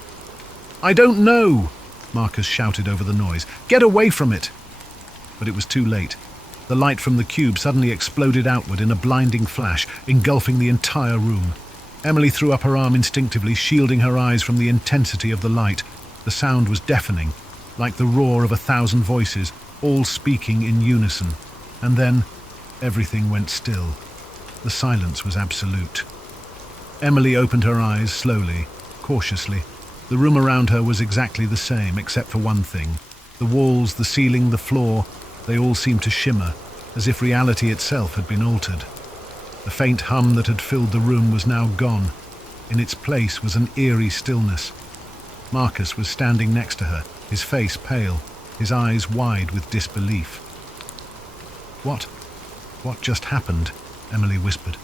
I don't know, Marcus shouted over the noise. Get away from it! But it was too late. The light from the cube suddenly exploded outward in a blinding flash, engulfing the entire room. Emily threw up her arm instinctively, shielding her eyes from the intensity of the light. The sound was deafening, like the roar of 1,000 voices, all speaking in unison. And then, everything went still. The silence was absolute. Emily opened her eyes slowly, cautiously. The room around her was exactly the same, except for one thing. The walls, the ceiling, the floor, they all seemed to shimmer, as if reality itself had been altered. The faint hum that had filled the room was now gone. In its place was an eerie stillness. Marcus was standing next to her, his face pale, his eyes wide with disbelief. What just happened? Emily whispered.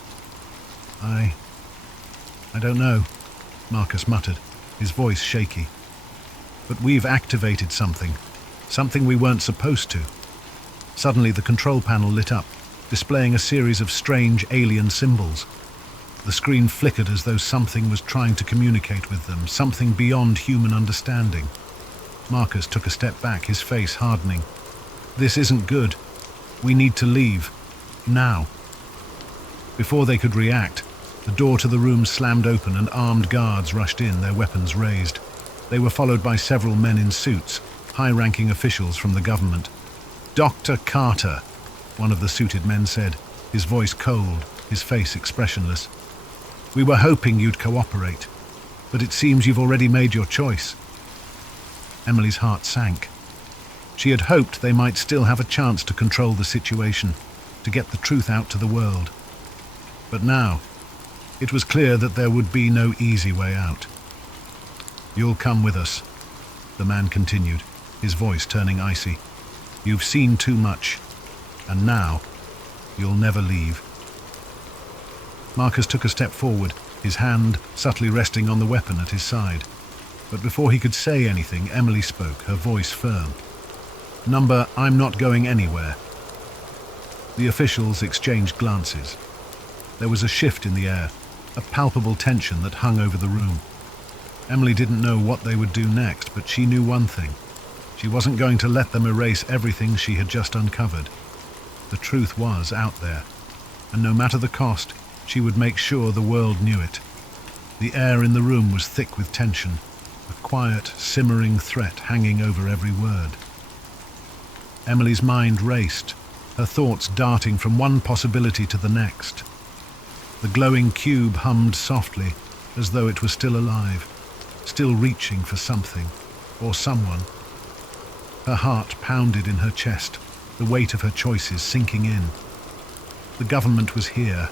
I don't know, Marcus muttered, his voice shaky. But we've activated something we weren't supposed to. Suddenly the control panel lit up, displaying a series of strange alien symbols. The screen flickered as though something was trying to communicate with them, something beyond human understanding. Marcus took a step back, his face hardening. This isn't good. We need to leave. Now. Before they could react, the door to the room slammed open and armed guards rushed in, their weapons raised. They were followed by several men in suits, high-ranking officials from the government. Dr. Carter, one of the suited men said, his voice cold, his face expressionless. We were hoping you'd cooperate, but it seems you've already made your choice. Emily's heart sank. She had hoped they might still have a chance to control the situation, to get the truth out to the world. But now, it was clear that there would be no easy way out. You'll come with us, the man continued, his voice turning icy. You've seen too much, and now you'll never leave. Marcus took a step forward, his hand subtly resting on the weapon at his side. But before he could say anything, Emily spoke, her voice firm. Number, I'm not going anywhere. The officials exchanged glances. There was a shift in the air, a palpable tension that hung over the room. Emily didn't know what they would do next, but she knew one thing. She wasn't going to let them erase everything she had just uncovered. The truth was out there, and no matter the cost, she would make sure the world knew it. The air in the room was thick with tension, a quiet, simmering threat hanging over every word. Emily's mind raced, her thoughts darting from one possibility to the next. The glowing cube hummed softly, as though it was still alive, still reaching for something, or someone. Her heart pounded in her chest, the weight of her choices sinking in. The government was here,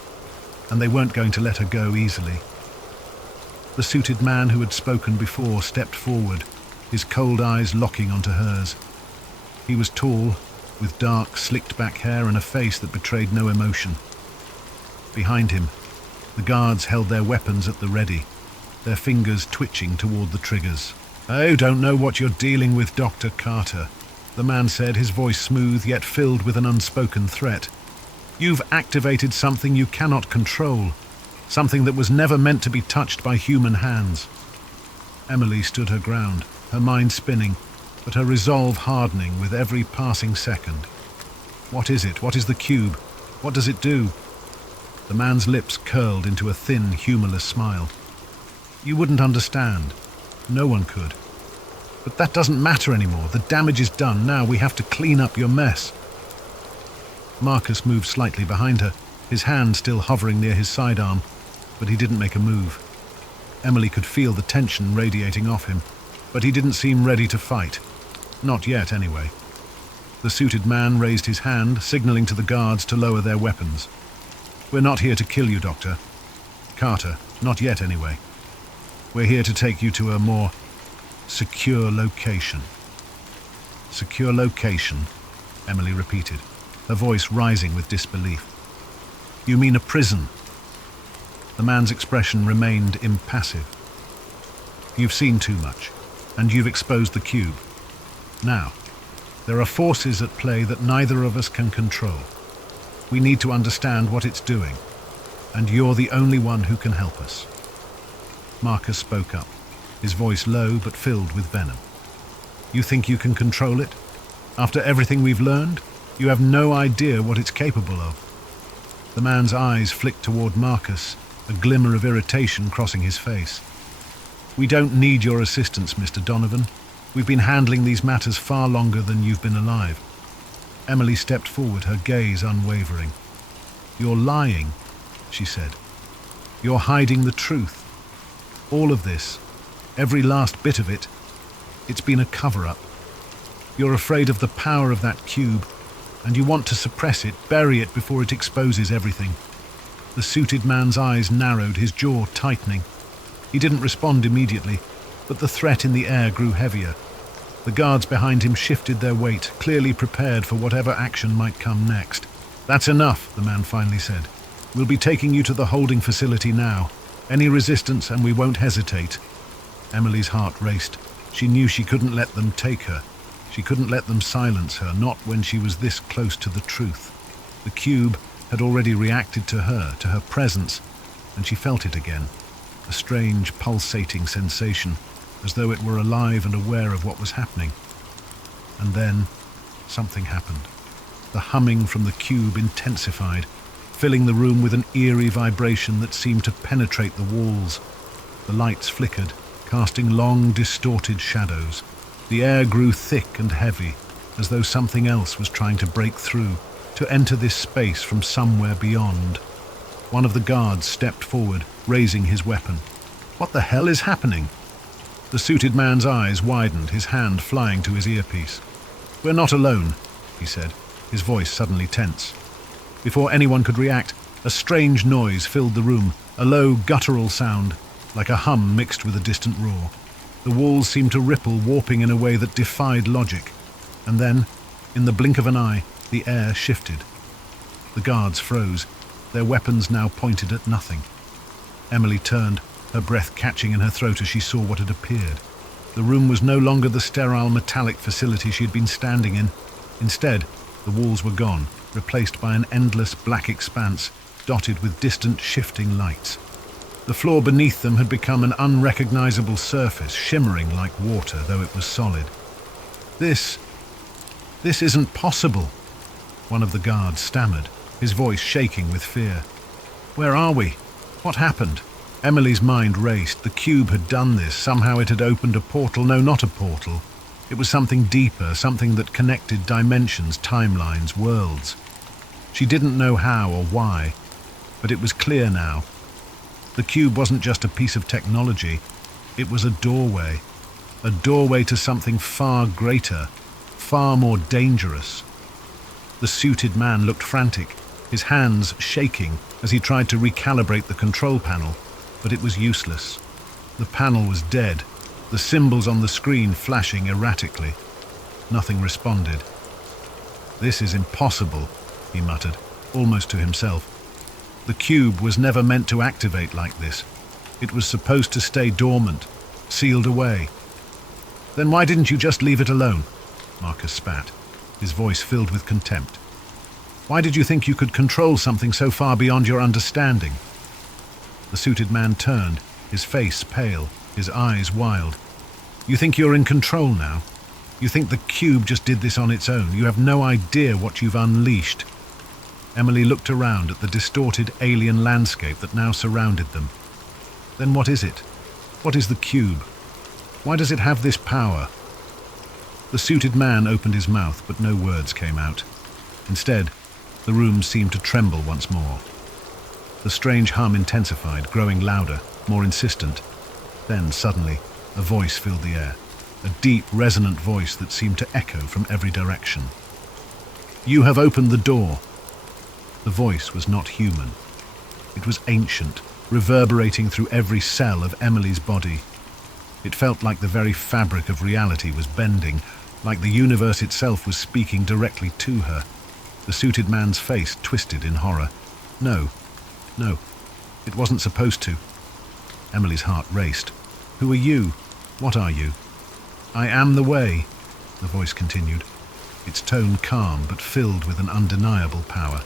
and they weren't going to let her go easily. The suited man who had spoken before stepped forward, his cold eyes locking onto hers. He was tall, with dark, slicked-back hair and a face that betrayed no emotion. Behind him, the guards held their weapons at the ready, their fingers twitching toward the triggers. "I don't know what you're dealing with, Dr. Carter," the man said, his voice smooth yet filled with an unspoken threat. "You've activated something you cannot control, something that was never meant to be touched by human hands." Emily stood her ground, her mind spinning, but her resolve hardening with every passing second. "What is it? What is the cube? What does it do?" The man's lips curled into a thin, humorless smile. "You wouldn't understand. No one could. But that doesn't matter anymore. The damage is done. Now we have to clean up your mess." Marcus moved slightly behind her, his hand still hovering near his sidearm, but he didn't make a move. Emily could feel the tension radiating off him, but he didn't seem ready to fight. Not yet, anyway. The suited man raised his hand, signaling to the guards to lower their weapons. "We're not here to kill you, Doctor Carter. Not yet, anyway. We're here to take you to a more secure location." "Secure location," Emily repeated, her voice rising with disbelief. "You mean a prison?" The man's expression remained impassive. "You've seen too much, and you've exposed the cube. Now, there are forces at play that neither of us can control. We need to understand what it's doing, and you're the only one who can help us." Marcus spoke up, his voice low but filled with venom. "You think you can control it? After everything we've learned, you have no idea what it's capable of." The man's eyes flicked toward Marcus, a glimmer of irritation crossing his face. "We don't need your assistance, Mr. Donovan. We've been handling these matters far longer than you've been alive." Emily stepped forward, her gaze unwavering. "You're lying," she said. "You're hiding the truth. All of this, every last bit of it, it's been a cover-up. You're afraid of the power of that cube, and you want to suppress it, bury it before it exposes everything." The suited man's eyes narrowed, his jaw tightening. He didn't respond immediately, but the threat in the air grew heavier. The guards behind him shifted their weight, clearly prepared for whatever action might come next. "That's enough," the man finally said. "We'll be taking you to the holding facility now. Any resistance and we won't hesitate." Emily's heart raced. She knew she couldn't let them take her. She couldn't let them silence her, not when she was this close to the truth. The cube had already reacted to her presence, and she felt it again. A strange, pulsating sensation, as though it were alive and aware of what was happening. And then, something happened. The humming from the cube intensified, filling the room with an eerie vibration that seemed to penetrate the walls. The lights flickered, casting long, distorted shadows. The air grew thick and heavy, as though something else was trying to break through, to enter this space from somewhere beyond. One of the guards stepped forward, raising his weapon. "What the hell is happening?" The suited man's eyes widened, his hand flying to his earpiece. "We're not alone," he said, his voice suddenly tense. Before anyone could react, a strange noise filled the room, a low, guttural sound, like a hum mixed with a distant roar. The walls seemed to ripple, warping in a way that defied logic. And then, in the blink of an eye, the air shifted. The guards froze, their weapons now pointed at nothing. Emily turned, her breath catching in her throat as she saw what had appeared. The room was no longer the sterile metallic facility she had been standing in. Instead, the walls were gone, replaced by an endless black expanse, dotted with distant shifting lights. The floor beneath them had become an unrecognizable surface, shimmering like water, though it was solid. This isn't possible," one of the guards stammered, his voice shaking with fear. "Where are we? What happened?" Emily's mind raced. The cube had done this. Somehow it had opened a portal. No, not a portal. It was something deeper, something that connected dimensions, timelines, worlds. She didn't know how or why, but it was clear now. The cube wasn't just a piece of technology. It was a doorway to something far greater, far more dangerous. The suited man looked frantic, his hands shaking as he tried to recalibrate the control panel, but it was useless. The panel was dead, the symbols on the screen flashing erratically. Nothing responded. "This is impossible," he muttered, almost to himself. The cube was never meant to activate like this. It was supposed to stay dormant, sealed away. "Then why didn't you just leave it alone?" Marcus spat, his voice filled with contempt. "Why did you think you could control something so far beyond your understanding?" The suited man turned, his face pale, his eyes wild. "You think you're in control now? You think the cube just did this on its own? You have no idea what you've unleashed." Emily looked around at the distorted alien landscape that now surrounded them. "Then what is it? What is the cube? Why does it have this power?" The suited man opened his mouth, but no words came out. Instead, the room seemed to tremble once more. The strange hum intensified, growing louder, more insistent. Then, suddenly, a voice filled the air, a deep, resonant voice that seemed to echo from every direction. "You have opened the door." The voice was not human. It was ancient, reverberating through every cell of Emily's body. It felt like the very fabric of reality was bending, like the universe itself was speaking directly to her. The suited man's face twisted in horror. No, it wasn't supposed to. Emily's heart raced. "Who are you? What are you?" "I am the way," the voice continued, its tone calm but filled with an undeniable power.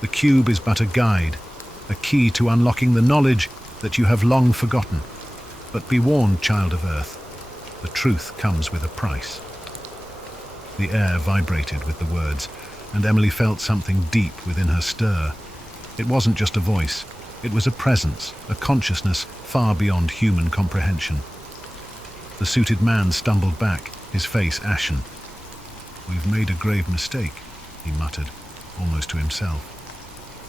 "The cube is but a guide, a key to unlocking the knowledge that you have long forgotten. But be warned, child of Earth, the truth comes with a price." The air vibrated with the words, and Emily felt something deep within her stir. It wasn't just a voice. It was a presence, a consciousness far beyond human comprehension. The suited man stumbled back, his face ashen. "We've made a grave mistake," he muttered, almost to himself.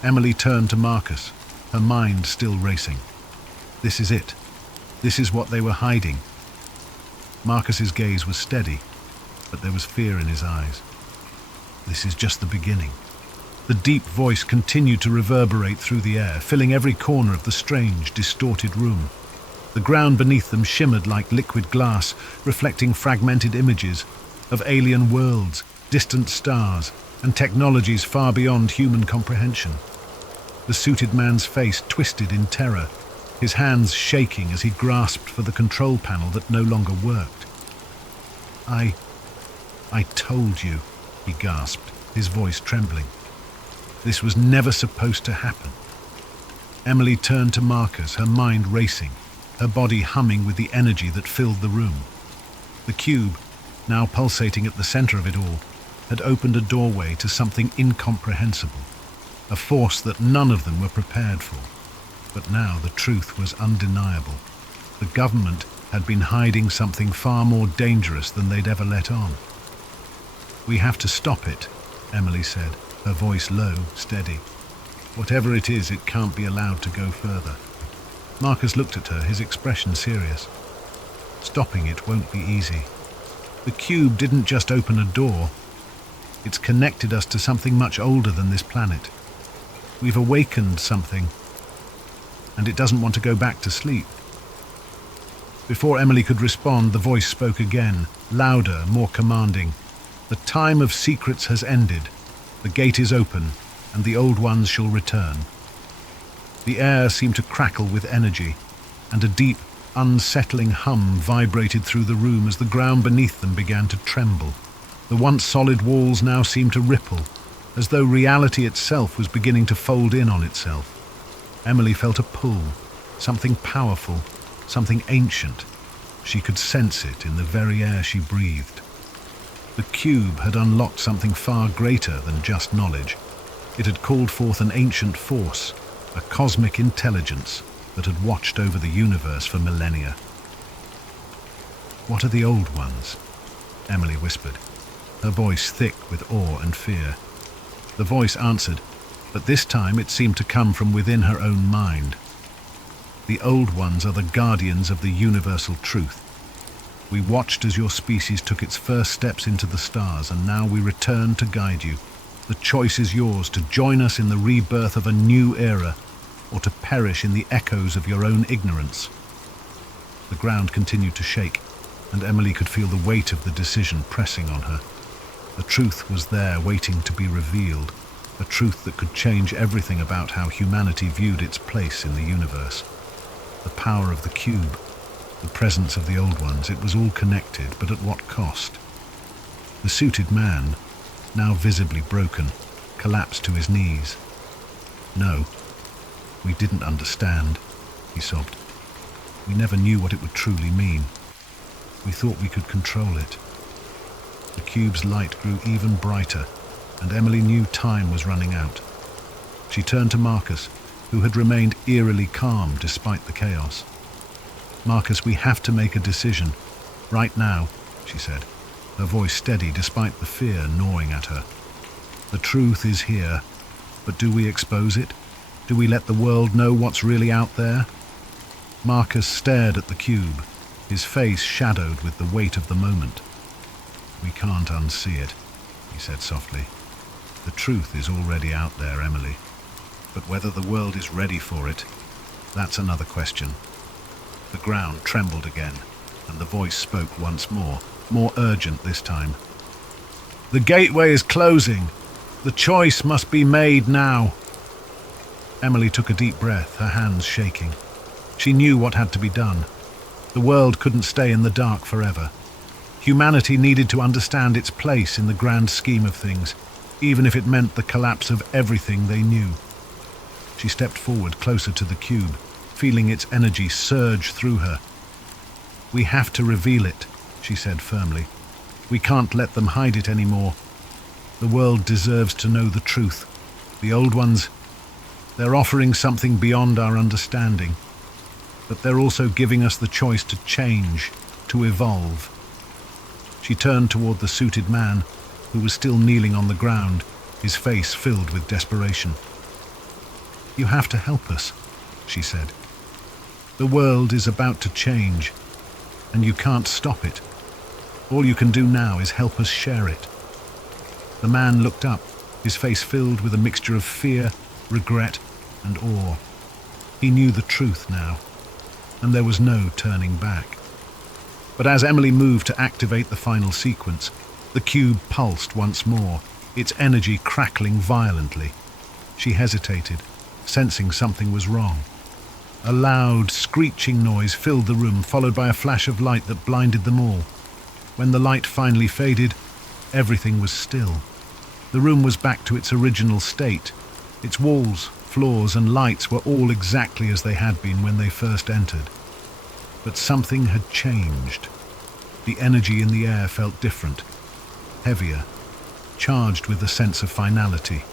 Emily turned to Marcus, her mind still racing. This is it. This is what they were hiding. Marcus's gaze was steady, but there was fear in his eyes. This is just the beginning. The deep voice continued to reverberate through the air, filling every corner of the strange, distorted room. The ground beneath them shimmered like liquid glass, reflecting fragmented images of alien worlds, distant stars, and technologies far beyond human comprehension. The suited man's face twisted in terror, his hands shaking as he grasped for the control panel that no longer worked. I told you," he gasped, his voice trembling. "This was never supposed to happen." Emily turned to Marcus, her mind racing, her body humming with the energy that filled the room. The cube, now pulsating at the center of it all, had opened a doorway to something incomprehensible, a force that none of them were prepared for. But now the truth was undeniable. The government had been hiding something far more dangerous than they'd ever let on. "We have to stop it," Emily said, her voice low, steady. "Whatever it is, it can't be allowed to go further." Marcus looked at her, his expression serious. "Stopping it won't be easy. The cube didn't just open a door. It's connected us to something much older than this planet. We've awakened something, and it doesn't want to go back to sleep." Before Emily could respond, the voice spoke again, louder, more commanding. "The time of secrets has ended. The gate is open, and the old ones shall return." The air seemed to crackle with energy, and a deep, unsettling hum vibrated through the room as the ground beneath them began to tremble. The once solid walls now seemed to ripple, as though reality itself was beginning to fold in on itself. Emily felt a pull, something powerful, something ancient. She could sense it in the very air she breathed. The cube had unlocked something far greater than just knowledge. It had called forth an ancient force, a cosmic intelligence that had watched over the universe for millennia. "What are the old ones?" Emily whispered, her voice thick with awe and fear. The voice answered, but this time it seemed to come from within her own mind. "The old ones are the guardians of the universal truth. We watched as your species took its first steps into the stars, and now we return to guide you. The choice is yours, to join us in the rebirth of a new era, or to perish in the echoes of your own ignorance." The ground continued to shake, and Emily could feel the weight of the decision pressing on her. The truth was there, waiting to be revealed, a truth that could change everything about how humanity viewed its place in the universe. The power of the cube, the presence of the old ones, it was all connected, but at what cost? The suited man, now visibly broken, collapsed to his knees. "No, we didn't understand," he sobbed. "We never knew what it would truly mean. We thought we could control it." The cube's light grew even brighter, and Emily knew time was running out. She turned to Marcus, who had remained eerily calm despite the chaos. "Marcus, we have to make a decision. Right now," she said, her voice steady despite the fear gnawing at her. "The truth is here, but do we expose it? Do we let the world know what's really out there?" Marcus stared at the cube, his face shadowed with the weight of the moment. "We can't unsee it," he said softly. "The truth is already out there, Emily. But whether the world is ready for it, that's another question." The ground trembled again, and the voice spoke once more urgent this time. "The gateway is closing. The choice must be made now." Emily took a deep breath, her hands shaking. She knew what had to be done. The world couldn't stay in the dark forever. Humanity needed to understand its place in the grand scheme of things, even if it meant the collapse of everything they knew. She stepped forward, closer to the cube, feeling its energy surge through her. "We have to reveal it," she said firmly. "We can't let them hide it anymore. The world deserves to know the truth. The old ones, they're offering something beyond our understanding. But they're also giving us the choice to change, to evolve." She turned toward the suited man, who was still kneeling on the ground, his face filled with desperation. "You have to help us," she said. "The world is about to change, and you can't stop it. All you can do now is help us share it." The man looked up, his face filled with a mixture of fear, regret, and awe. He knew the truth now, and there was no turning back. But as Emily moved to activate the final sequence, the cube pulsed once more, its energy crackling violently. She hesitated, sensing something was wrong. A loud, screeching noise filled the room, followed by a flash of light that blinded them all. When the light finally faded, everything was still. The room was back to its original state. Its walls, floors, and lights were all exactly as they had been when they first entered. But something had changed. The energy in the air felt different, heavier, charged with a sense of finality.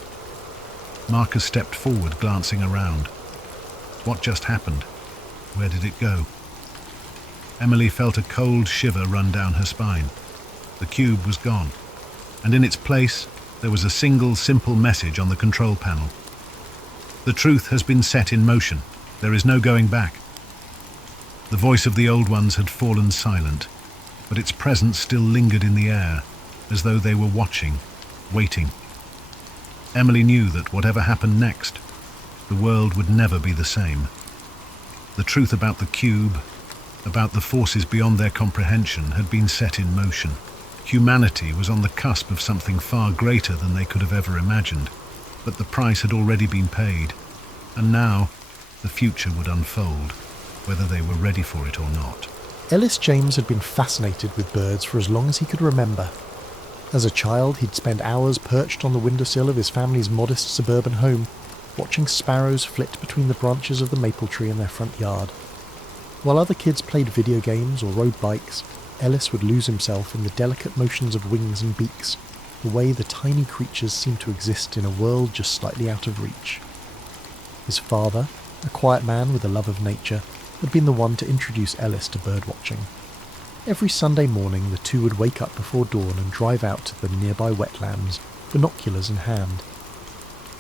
Marcus stepped forward, glancing around. What just happened? Where did it go? Emily felt a cold shiver run down her spine. The cube was gone, and in its place there was a single simple message on the control panel. "The truth has been set in motion. There is no going back." The voice of the old ones had fallen silent, but its presence still lingered in the air, as though they were watching, waiting. Emily knew that whatever happened next, the world would never be the same. The truth about the cube, about the forces beyond their comprehension, had been set in motion. Humanity was on the cusp of something far greater than they could have ever imagined, but the price had already been paid, and now the future would unfold, whether they were ready for it or not. Ellis James had been fascinated with birds for as long as he could remember. As a child, he'd spend hours perched on the windowsill of his family's modest suburban home, watching sparrows flit between the branches of the maple tree in their front yard. While other kids played video games or rode bikes, Ellis would lose himself in the delicate motions of wings and beaks, the way the tiny creatures seemed to exist in a world just slightly out of reach. His father, a quiet man with a love of nature, had been the one to introduce Ellis to birdwatching. Every Sunday morning the two would wake up before dawn and drive out to the nearby wetlands, binoculars in hand.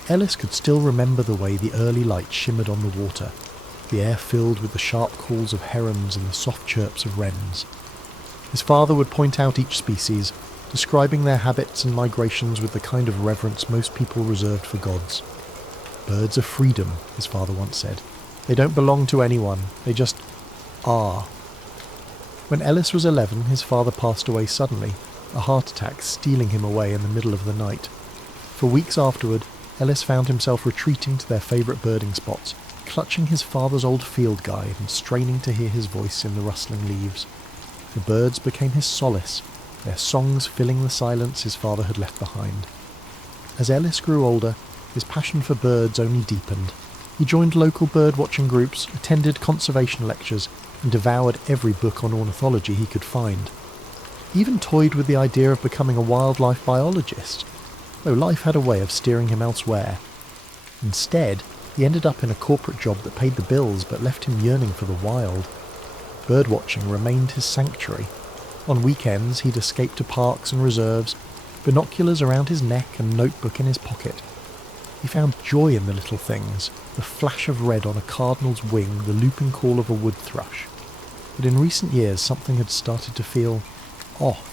Ellis could still remember the way the early light shimmered on the water, the air filled with the sharp calls of herons and the soft chirps of wrens. His father would point out each species, describing their habits and migrations with the kind of reverence most people reserved for gods. "Birds are freedom," his father once said. "They don't belong to anyone, they just are." When Ellis was 11, his father passed away suddenly, a heart attack stealing him away in the middle of the night. For weeks afterward, Ellis found himself retreating to their favourite birding spots, clutching his father's old field guide and straining to hear his voice in the rustling leaves. The birds became his solace, their songs filling the silence his father had left behind. As Ellis grew older, his passion for birds only deepened. He joined local bird-watching groups, attended conservation lectures, and devoured every book on ornithology he could find. He even toyed with the idea of becoming a wildlife biologist, though life had a way of steering him elsewhere. Instead, he ended up in a corporate job that paid the bills but left him yearning for the wild. Birdwatching remained his sanctuary. On weekends, he'd escape to parks and reserves, binoculars around his neck and notebook in his pocket. He found joy in the little things, the flash of red on a cardinal's wing, the looping call of a wood thrush. But in recent years, something had started to feel off.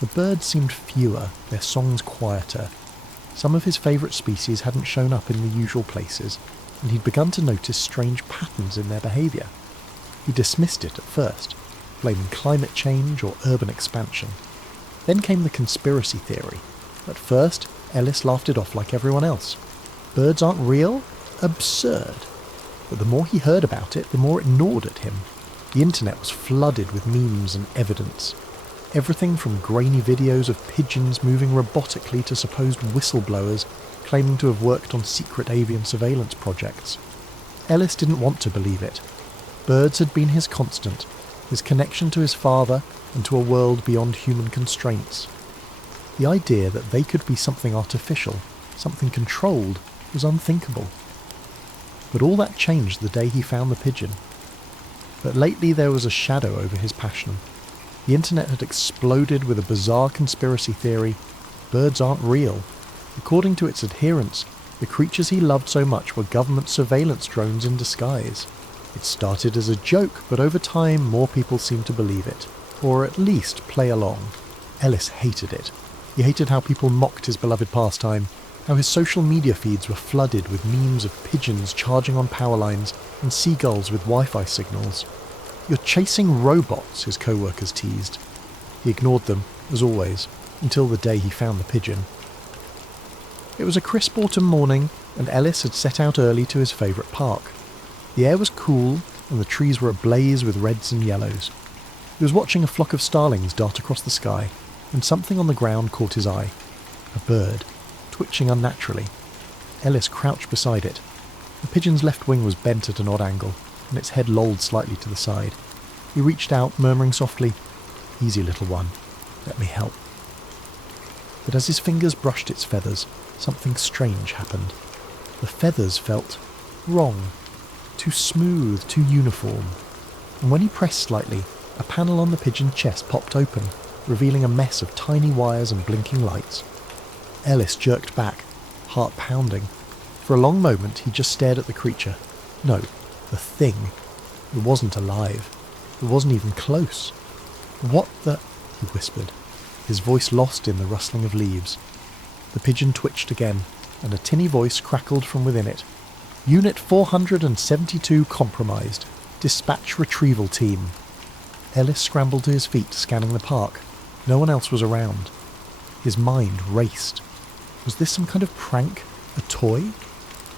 The birds seemed fewer, their songs quieter. Some of his favourite species hadn't shown up in the usual places, and he'd begun to notice strange patterns in their behaviour. He dismissed it at first, blaming climate change or urban expansion. Then came the conspiracy theory. At first, Ellis laughed it off like everyone else. Birds aren't real? Absurd. But the more he heard about it, the more it gnawed at him. The internet was flooded with memes and evidence. Everything from grainy videos of pigeons moving robotically to supposed whistleblowers claiming to have worked on secret avian surveillance projects. Ellis didn't want to believe it. Birds had been his constant, his connection to his father and to a world beyond human constraints. The idea that they could be something artificial, something controlled, was unthinkable. But all that changed the day he found the pigeon. But lately there was a shadow over his passion. The internet had exploded with a bizarre conspiracy theory. Birds aren't real. According to its adherents, the creatures he loved so much were government surveillance drones in disguise. It started as a joke, but over time more people seemed to believe it, or at least play along. Ellis hated it. He hated how people mocked his beloved pastime, how his social media feeds were flooded with memes of pigeons charging on power lines and seagulls with Wi-Fi signals. "You're chasing robots," his co-workers teased. He ignored them, as always, until the day he found the pigeon. It was a crisp autumn morning, and Ellis had set out early to his favourite park. The air was cool, and the trees were ablaze with reds and yellows. He was watching a flock of starlings dart across the sky, and something on the ground caught his eye. A bird, twitching unnaturally. Ellis crouched beside it. The pigeon's left wing was bent at an odd angle, and its head lolled slightly to the side. He reached out, murmuring softly, "Easy, little one. Let me help." But as his fingers brushed its feathers, something strange happened. The feathers felt wrong. Too smooth, too uniform. And when he pressed slightly, a panel on the pigeon's chest popped open, revealing a mess of tiny wires and blinking lights. Ellis jerked back, heart pounding. For a long moment he just stared at the creature. No, the thing. It wasn't alive. It wasn't even close. "What the—" he whispered, his voice lost in the rustling of leaves. The pigeon twitched again, and a tinny voice crackled from within it. "Unit 472 compromised. Dispatch retrieval team." Ellis scrambled to his feet, scanning the park. No one else was around. His mind raced. Was this some kind of prank? A toy?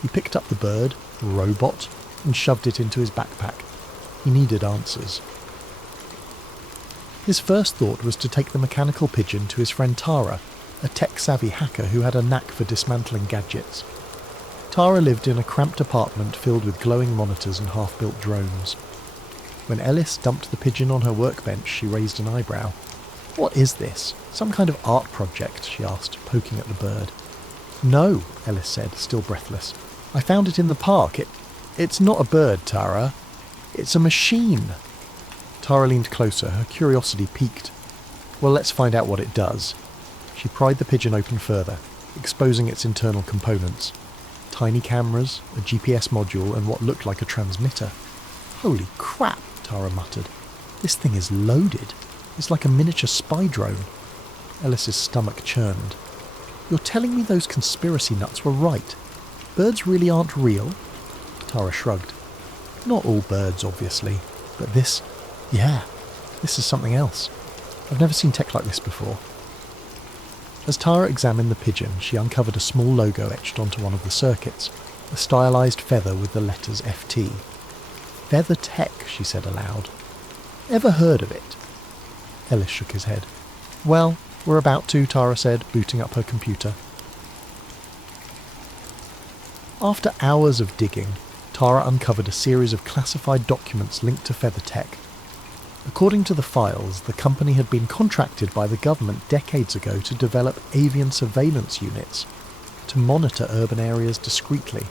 He picked up the bird, a robot, and shoved it into his backpack. He needed answers. His first thought was to take the mechanical pigeon to his friend Tara, a tech-savvy hacker who had a knack for dismantling gadgets. Tara lived in a cramped apartment filled with glowing monitors and half-built drones. When Ellis dumped the pigeon on her workbench, she raised an eyebrow. "What is this? Some kind of art project?" she asked, poking at the bird. "No," Ellis said, still breathless. "I found it in the park. It's not a bird, Tara. It's a machine." Tara leaned closer, her curiosity piqued. "Well, let's find out what it does." She pried the pigeon open further, exposing its internal components. Tiny cameras, a GPS module, and what looked like a transmitter. "Holy crap," Tara muttered. "This thing is loaded. It's like a miniature spy drone." Ellis's stomach churned. "You're telling me those conspiracy nuts were right? Birds really aren't real?" Tara shrugged. "Not all birds, obviously, but this is something else. I've never seen tech like this before." As Tara examined the pigeon, she uncovered a small logo etched onto one of the circuits, a stylized feather with the letters FT. "Feather Tech," she said aloud. "Ever heard of it?" Ellis shook his head. "Well, we're about to," Tara said, booting up her computer. After hours of digging, Tara uncovered a series of classified documents linked to Feather Tech. According to the files, the company had been contracted by the government decades ago to develop avian surveillance units to monitor urban areas discreetly.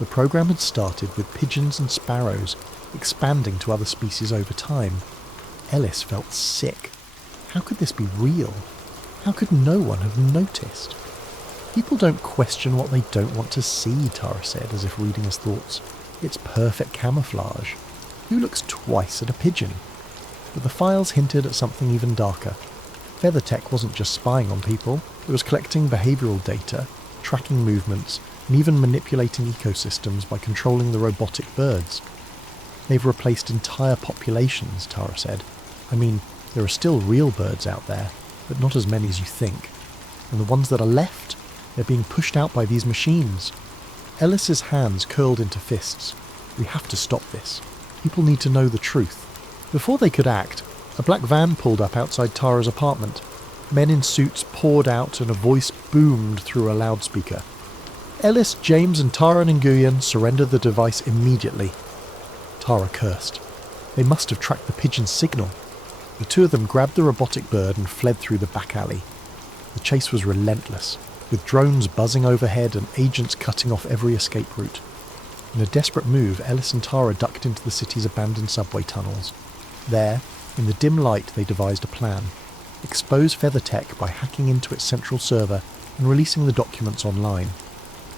The program had started with pigeons and sparrows, expanding to other species over time. Ellis felt sick. How could this be real? How could no one have noticed? "People don't question what they don't want to see," Tara said, as if reading his thoughts. "It's perfect camouflage. Who looks twice at a pigeon?" But the files hinted at something even darker. FeatherTech wasn't just spying on people, it was collecting behavioural data, tracking movements, and even manipulating ecosystems by controlling the robotic birds. "They've replaced entire populations," Tara said. "I mean, there are still real birds out there, but not as many as you think. And the ones that are left, they're being pushed out by these machines." Ellis's hands curled into fists. "We have to stop this. People need to know the truth." Before they could act, a black van pulled up outside Tara's apartment. Men in suits poured out and a voice boomed through a loudspeaker. "Ellis, James and Tara Nguyen surrender the device immediately." Tara cursed. They must have tracked the pigeon's signal. The two of them grabbed the robotic bird and fled through the back alley. The chase was relentless, with drones buzzing overhead and agents cutting off every escape route. In a desperate move, Ellis and Tara ducked into the city's abandoned subway tunnels. There, in the dim light, they devised a plan. Expose FeatherTech by hacking into its central server and releasing the documents online.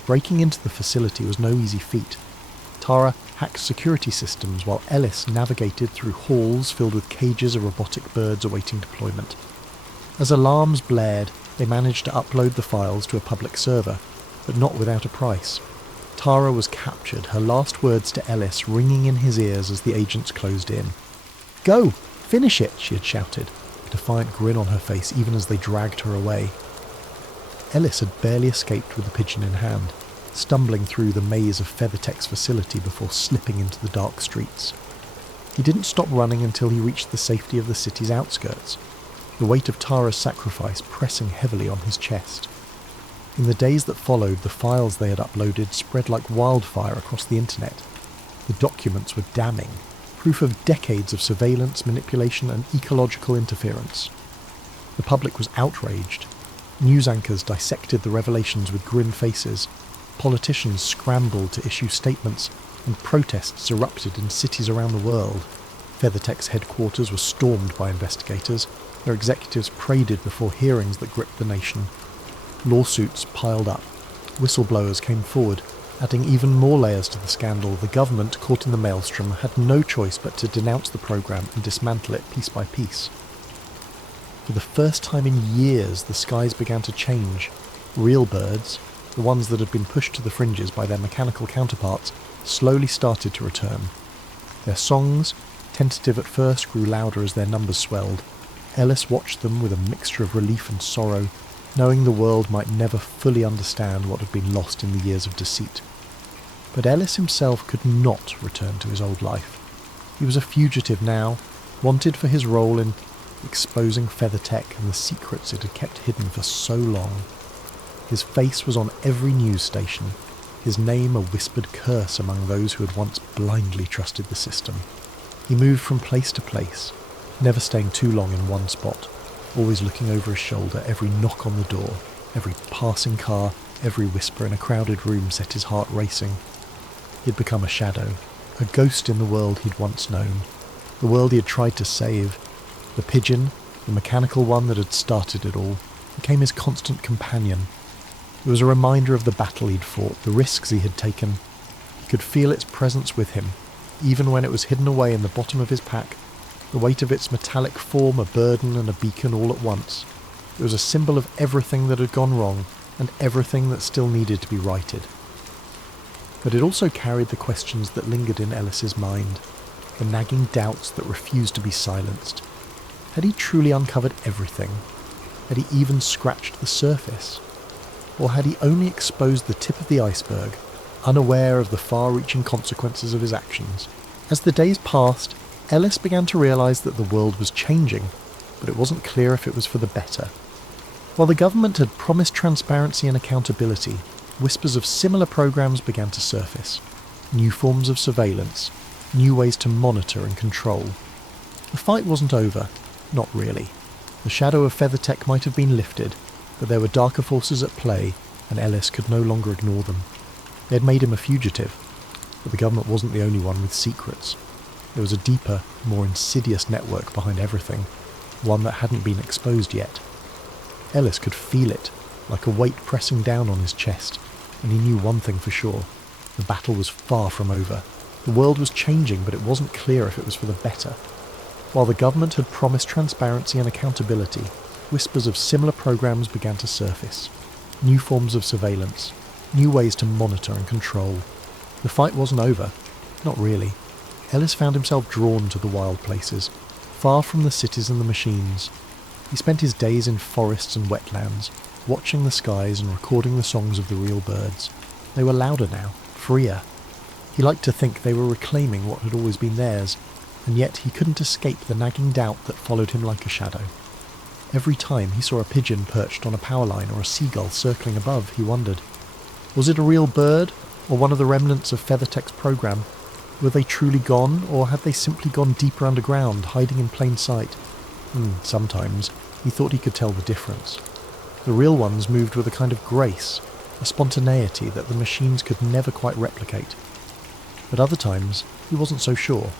Breaking into the facility was no easy feat. Tara hacked security systems while Ellis navigated through halls filled with cages of robotic birds awaiting deployment. As alarms blared, they managed to upload the files to a public server, but not without a price. Tara was captured, her last words to Ellis ringing in his ears as the agents closed in. "Go! Finish it!" she had shouted, a defiant grin on her face even as they dragged her away. Ellis had barely escaped with the pigeon in hand, stumbling through the maze of FeatherTech's facility before slipping into the dark streets. He didn't stop running until he reached the safety of the city's outskirts, the weight of Tara's sacrifice pressing heavily on his chest. In the days that followed, the files they had uploaded spread like wildfire across the internet. The documents were damning, proof of decades of surveillance, manipulation and ecological interference. The public was outraged. News anchors dissected the revelations with grim faces. Politicians scrambled to issue statements, and protests erupted in cities around the world. FeatherTech's headquarters were stormed by investigators. Their executives paraded before hearings that gripped the nation. Lawsuits piled up. Whistleblowers came forward, adding even more layers to the scandal. The government, caught in the maelstrom, had no choice but to denounce the program and dismantle it piece by piece. For the first time in years, the skies began to change. Real birds, the ones that had been pushed to the fringes by their mechanical counterparts, slowly started to return. Their songs, tentative at first, grew louder as their numbers swelled. Ellis watched them with a mixture of relief and sorrow, knowing the world might never fully understand what had been lost in the years of deceit. But Ellis himself could not return to his old life. He was a fugitive now, wanted for his role in exposing FeatherTech and the secrets it had kept hidden for so long. His face was on every news station, his name a whispered curse among those who had once blindly trusted the system. He moved from place to place, never staying too long in one spot, always looking over his shoulder. Every knock on the door, every passing car, every whisper in a crowded room set his heart racing. He had become a shadow, a ghost in the world he'd once known, the world he had tried to save. The pigeon, the mechanical one that had started it all, became his constant companion. It was a reminder of the battle he'd fought, the risks he had taken. He could feel its presence with him, even when it was hidden away in the bottom of his pack, the weight of its metallic form a burden and a beacon all at once. It was a symbol of everything that had gone wrong and everything that still needed to be righted. But it also carried the questions that lingered in Ellis's mind, the nagging doubts that refused to be silenced. Had he truly uncovered everything? Had he even scratched the surface? Or had he only exposed the tip of the iceberg, unaware of the far-reaching consequences of his actions? As the days passed, Ellis began to realise that the world was changing, but it wasn't clear if it was for the better. While the government had promised transparency and accountability, whispers of similar programs began to surface. New forms of surveillance, new ways to monitor and control. The fight wasn't over, not really. The shadow of FeatherTech might have been lifted, but there were darker forces at play, and Ellis could no longer ignore them. They had made him a fugitive, but the government wasn't the only one with secrets. There was a deeper, more insidious network behind everything, one that hadn't been exposed yet. Ellis could feel it, like a weight pressing down on his chest, and he knew one thing for sure. The battle was far from over. The world was changing, but it wasn't clear if it was for the better. While the government had promised transparency and accountability, whispers of similar programs began to surface. New forms of surveillance, new ways to monitor and control. The fight wasn't over. Not really. Ellis found himself drawn to the wild places, far from the cities and the machines. He spent his days in forests and wetlands, watching the skies and recording the songs of the real birds. They were louder now, freer. He liked to think they were reclaiming what had always been theirs, and yet he couldn't escape the nagging doubt that followed him like a shadow. Every time he saw a pigeon perched on a power line or a seagull circling above, he wondered, was it a real bird, or one of the remnants of FeatherTech's program? Were they truly gone, or had they simply gone deeper underground, hiding in plain sight? Sometimes he thought he could tell the difference. The real ones moved with a kind of grace, a spontaneity that the machines could never quite replicate. But other times, he wasn't so sure.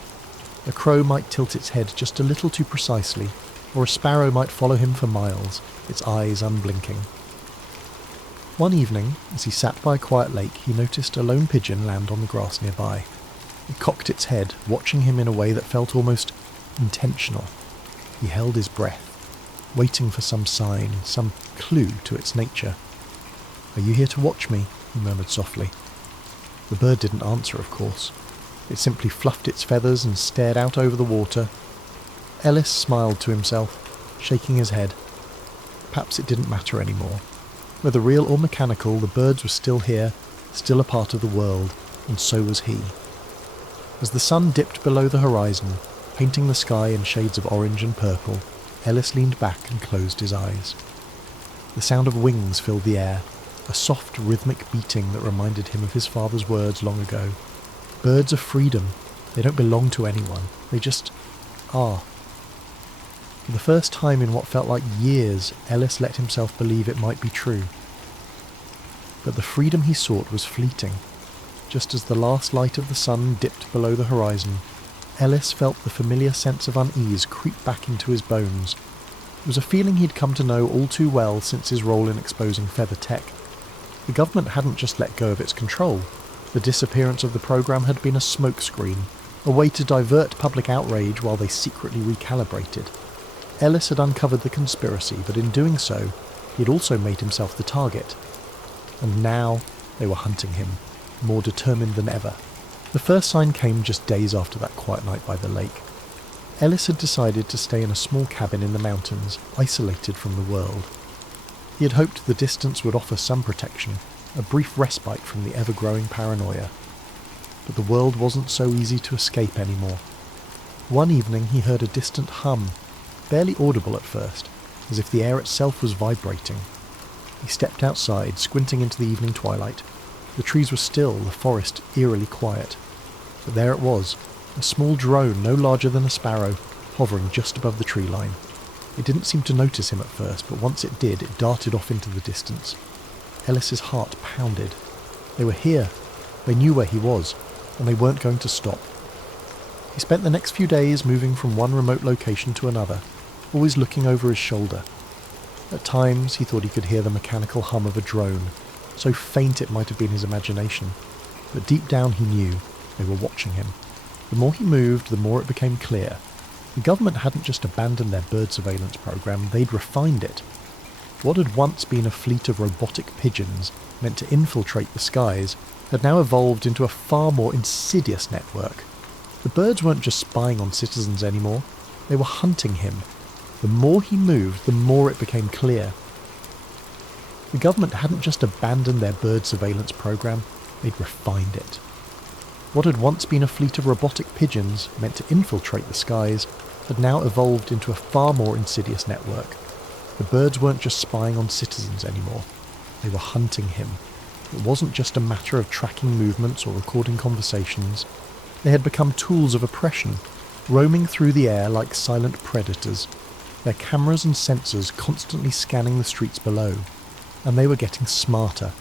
A crow might tilt its head just a little too precisely, or a sparrow might follow him for miles, its eyes unblinking. One evening, as he sat by a quiet lake, he noticed a lone pigeon land on the grass nearby. It cocked its head, watching him in a way that felt almost intentional. He held his breath, waiting for some sign, some clue to its nature. "Are you here to watch me?" he murmured softly. The bird didn't answer, of course. It simply fluffed its feathers and stared out over the water. Ellis smiled to himself, shaking his head. Perhaps it didn't matter anymore. Whether real or mechanical, the birds were still here, still a part of the world, and so was he. As the sun dipped below the horizon, painting the sky in shades of orange and purple, Ellis leaned back and closed his eyes. The sound of wings filled the air, a soft rhythmic beating that reminded him of his father's words long ago. Birds are freedom. They don't belong to anyone. They just are. For the first time in what felt like years, Ellis let himself believe it might be true. But the freedom he sought was fleeting. Just as the last light of the sun dipped below the horizon, Ellis felt the familiar sense of unease creep back into his bones. It was a feeling he'd come to know all too well since his role in exposing FeatherTech. The government hadn't just let go of its control. The disappearance of the program had been a smokescreen, a way to divert public outrage while they secretly recalibrated. Ellis had uncovered the conspiracy, but in doing so, he had also made himself the target. And now they were hunting him, more determined than ever. The first sign came just days after that quiet night by the lake. Ellis had decided to stay in a small cabin in the mountains, isolated from the world. He had hoped the distance would offer some protection, a brief respite from the ever-growing paranoia. But the world wasn't so easy to escape anymore. One evening he heard a distant hum, barely audible at first, as if the air itself was vibrating. He stepped outside, squinting into the evening twilight. The trees were still, the forest eerily quiet. But there it was, a small drone no larger than a sparrow, hovering just above the tree line. It didn't seem to notice him at first, but once it did, it darted off into the distance. Ellis's heart pounded. They were here. They knew where he was, and they weren't going to stop. He spent the next few days moving from one remote location to another, always looking over his shoulder. At times, he thought he could hear the mechanical hum of a drone, so faint it might have been his imagination, but deep down he knew they were watching him. The more he moved, the more it became clear. The government hadn't just abandoned their bird surveillance program, they'd refined it. What had once been a fleet of robotic pigeons meant to infiltrate the skies had now evolved into a far more insidious network. The birds weren't just spying on citizens anymore, they were hunting him. The more he moved, the more it became clear. The government hadn't just abandoned their bird surveillance program, they'd refined it. What had once been a fleet of robotic pigeons meant to infiltrate the skies had now evolved into a far more insidious network. The birds weren't just spying on citizens anymore, they were hunting him. It wasn't just a matter of tracking movements or recording conversations. They had become tools of oppression, roaming through the air like silent predators, their cameras and sensors constantly scanning the streets below. And they were getting smarter.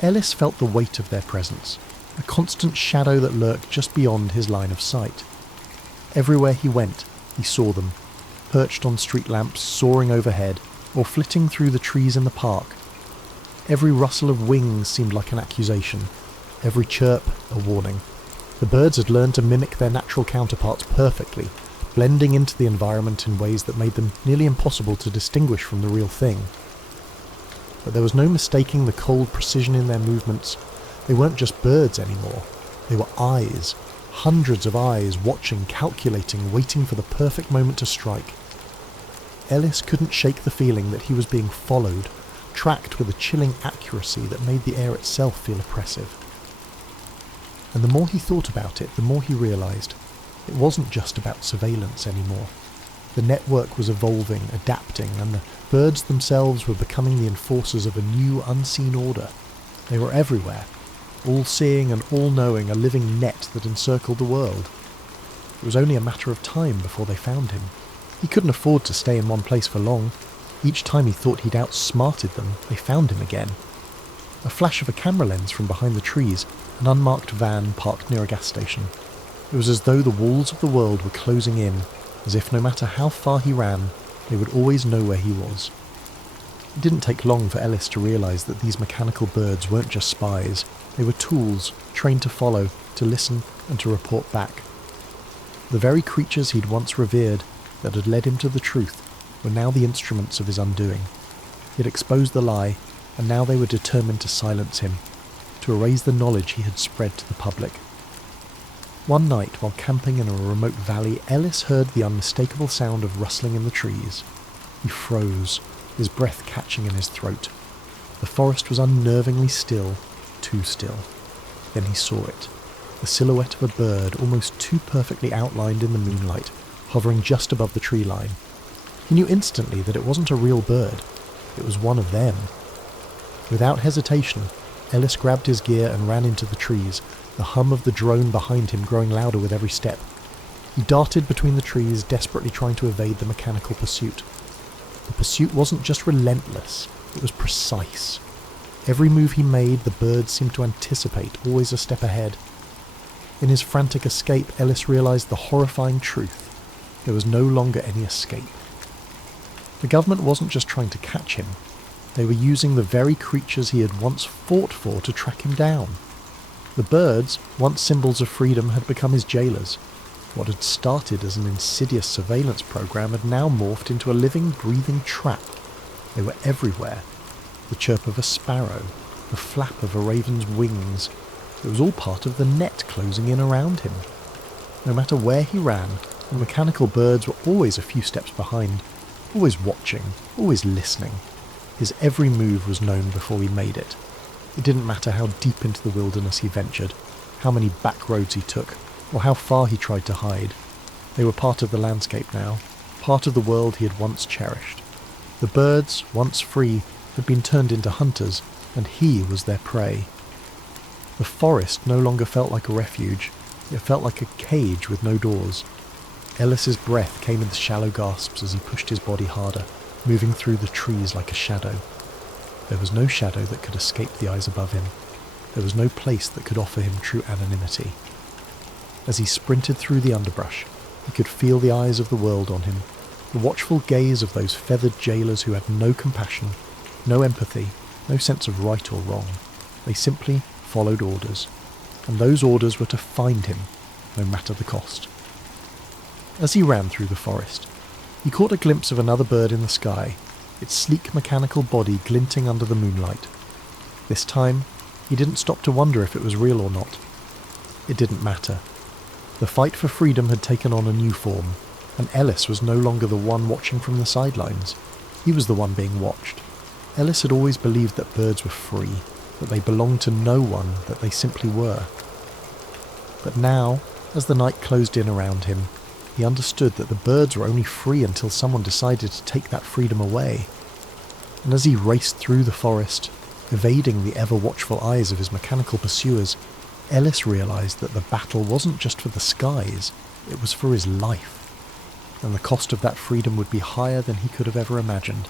Ellis felt the weight of their presence, a constant shadow that lurked just beyond his line of sight. Everywhere he went, he saw them, perched on street lamps, soaring overhead, or flitting through the trees in the park. Every rustle of wings seemed like an accusation, every chirp a warning. The birds had learned to mimic their natural counterparts perfectly, blending into the environment in ways that made them nearly impossible to distinguish from the real thing. But there was no mistaking the cold precision in their movements. They weren't just birds anymore. They were eyes. Hundreds of eyes, watching, calculating, waiting for the perfect moment to strike. Ellis couldn't shake the feeling that he was being followed, tracked with a chilling accuracy that made the air itself feel oppressive. And the more he thought about it, the more he realised it wasn't just about surveillance anymore. The network was evolving, adapting, and the birds themselves were becoming the enforcers of a new, unseen order. They were everywhere, all-seeing and all-knowing, a living net that encircled the world. It was only a matter of time before they found him. He couldn't afford to stay in one place for long. Each time he thought he'd outsmarted them, they found him again. A flash of a camera lens from behind the trees, an unmarked van parked near a gas station. It was as though the walls of the world were closing in, as if no matter how far he ran, they would always know where he was. It didn't take long for Ellis to realise that these mechanical birds weren't just spies. They were tools, trained to follow, to listen, and to report back. The very creatures he'd once revered, that had led him to the truth, were now the instruments of his undoing. He'd exposed the lie, and now they were determined to silence him, to erase the knowledge he had spread to the public. One night, while camping in a remote valley, Ellis heard the unmistakable sound of rustling in the trees. He froze, his breath catching in his throat. The forest was unnervingly still, too still. Then he saw it, the silhouette of a bird almost too perfectly outlined in the moonlight, hovering just above the tree line. He knew instantly that it wasn't a real bird, it was one of them. Without hesitation, Ellis grabbed his gear and ran into the trees, the hum of the drone behind him growing louder with every step. He darted between the trees, desperately trying to evade the mechanical pursuit. The pursuit wasn't just relentless, it was precise. Every move he made, the birds seemed to anticipate, always a step ahead. In his frantic escape, Ellis realised the horrifying truth. There was no longer any escape. The government wasn't just trying to catch him. They were using the very creatures he had once fought for to track him down. The birds, once symbols of freedom, had become his jailers. What had started as an insidious surveillance program had now morphed into a living, breathing trap. They were everywhere. The chirp of a sparrow, the flap of a raven's wings. It was all part of the net closing in around him. No matter where he ran, the mechanical birds were always a few steps behind, always watching, always listening. His every move was known before he made it. It didn't matter how deep into the wilderness he ventured, how many back roads he took, or how far he tried to hide. They were part of the landscape now, part of the world he had once cherished. The birds, once free, had been turned into hunters, and he was their prey. The forest no longer felt like a refuge. It felt like a cage with no doors. Ellis's breath came in shallow gasps as he pushed his body harder, moving through the trees like a shadow. There was no shadow that could escape the eyes above him. There was no place that could offer him true anonymity. As he sprinted through the underbrush, he could feel the eyes of the world on him, the watchful gaze of those feathered jailers who had no compassion, no empathy, no sense of right or wrong. They simply followed orders, and those orders were to find him, no matter the cost. As he ran through the forest, he caught a glimpse of another bird in the sky, its sleek mechanical body glinting under the moonlight. This time, he didn't stop to wonder if it was real or not. It didn't matter. The fight for freedom had taken on a new form, and Ellis was no longer the one watching from the sidelines. He was the one being watched. Ellis had always believed that birds were free, that they belonged to no one, that they simply were. But now, as the night closed in around him, he understood that the birds were only free until someone decided to take that freedom away. And as he raced through the forest, evading the ever-watchful eyes of his mechanical pursuers, Ellis realised that the battle wasn't just for the skies, it was for his life. And the cost of that freedom would be higher than he could have ever imagined.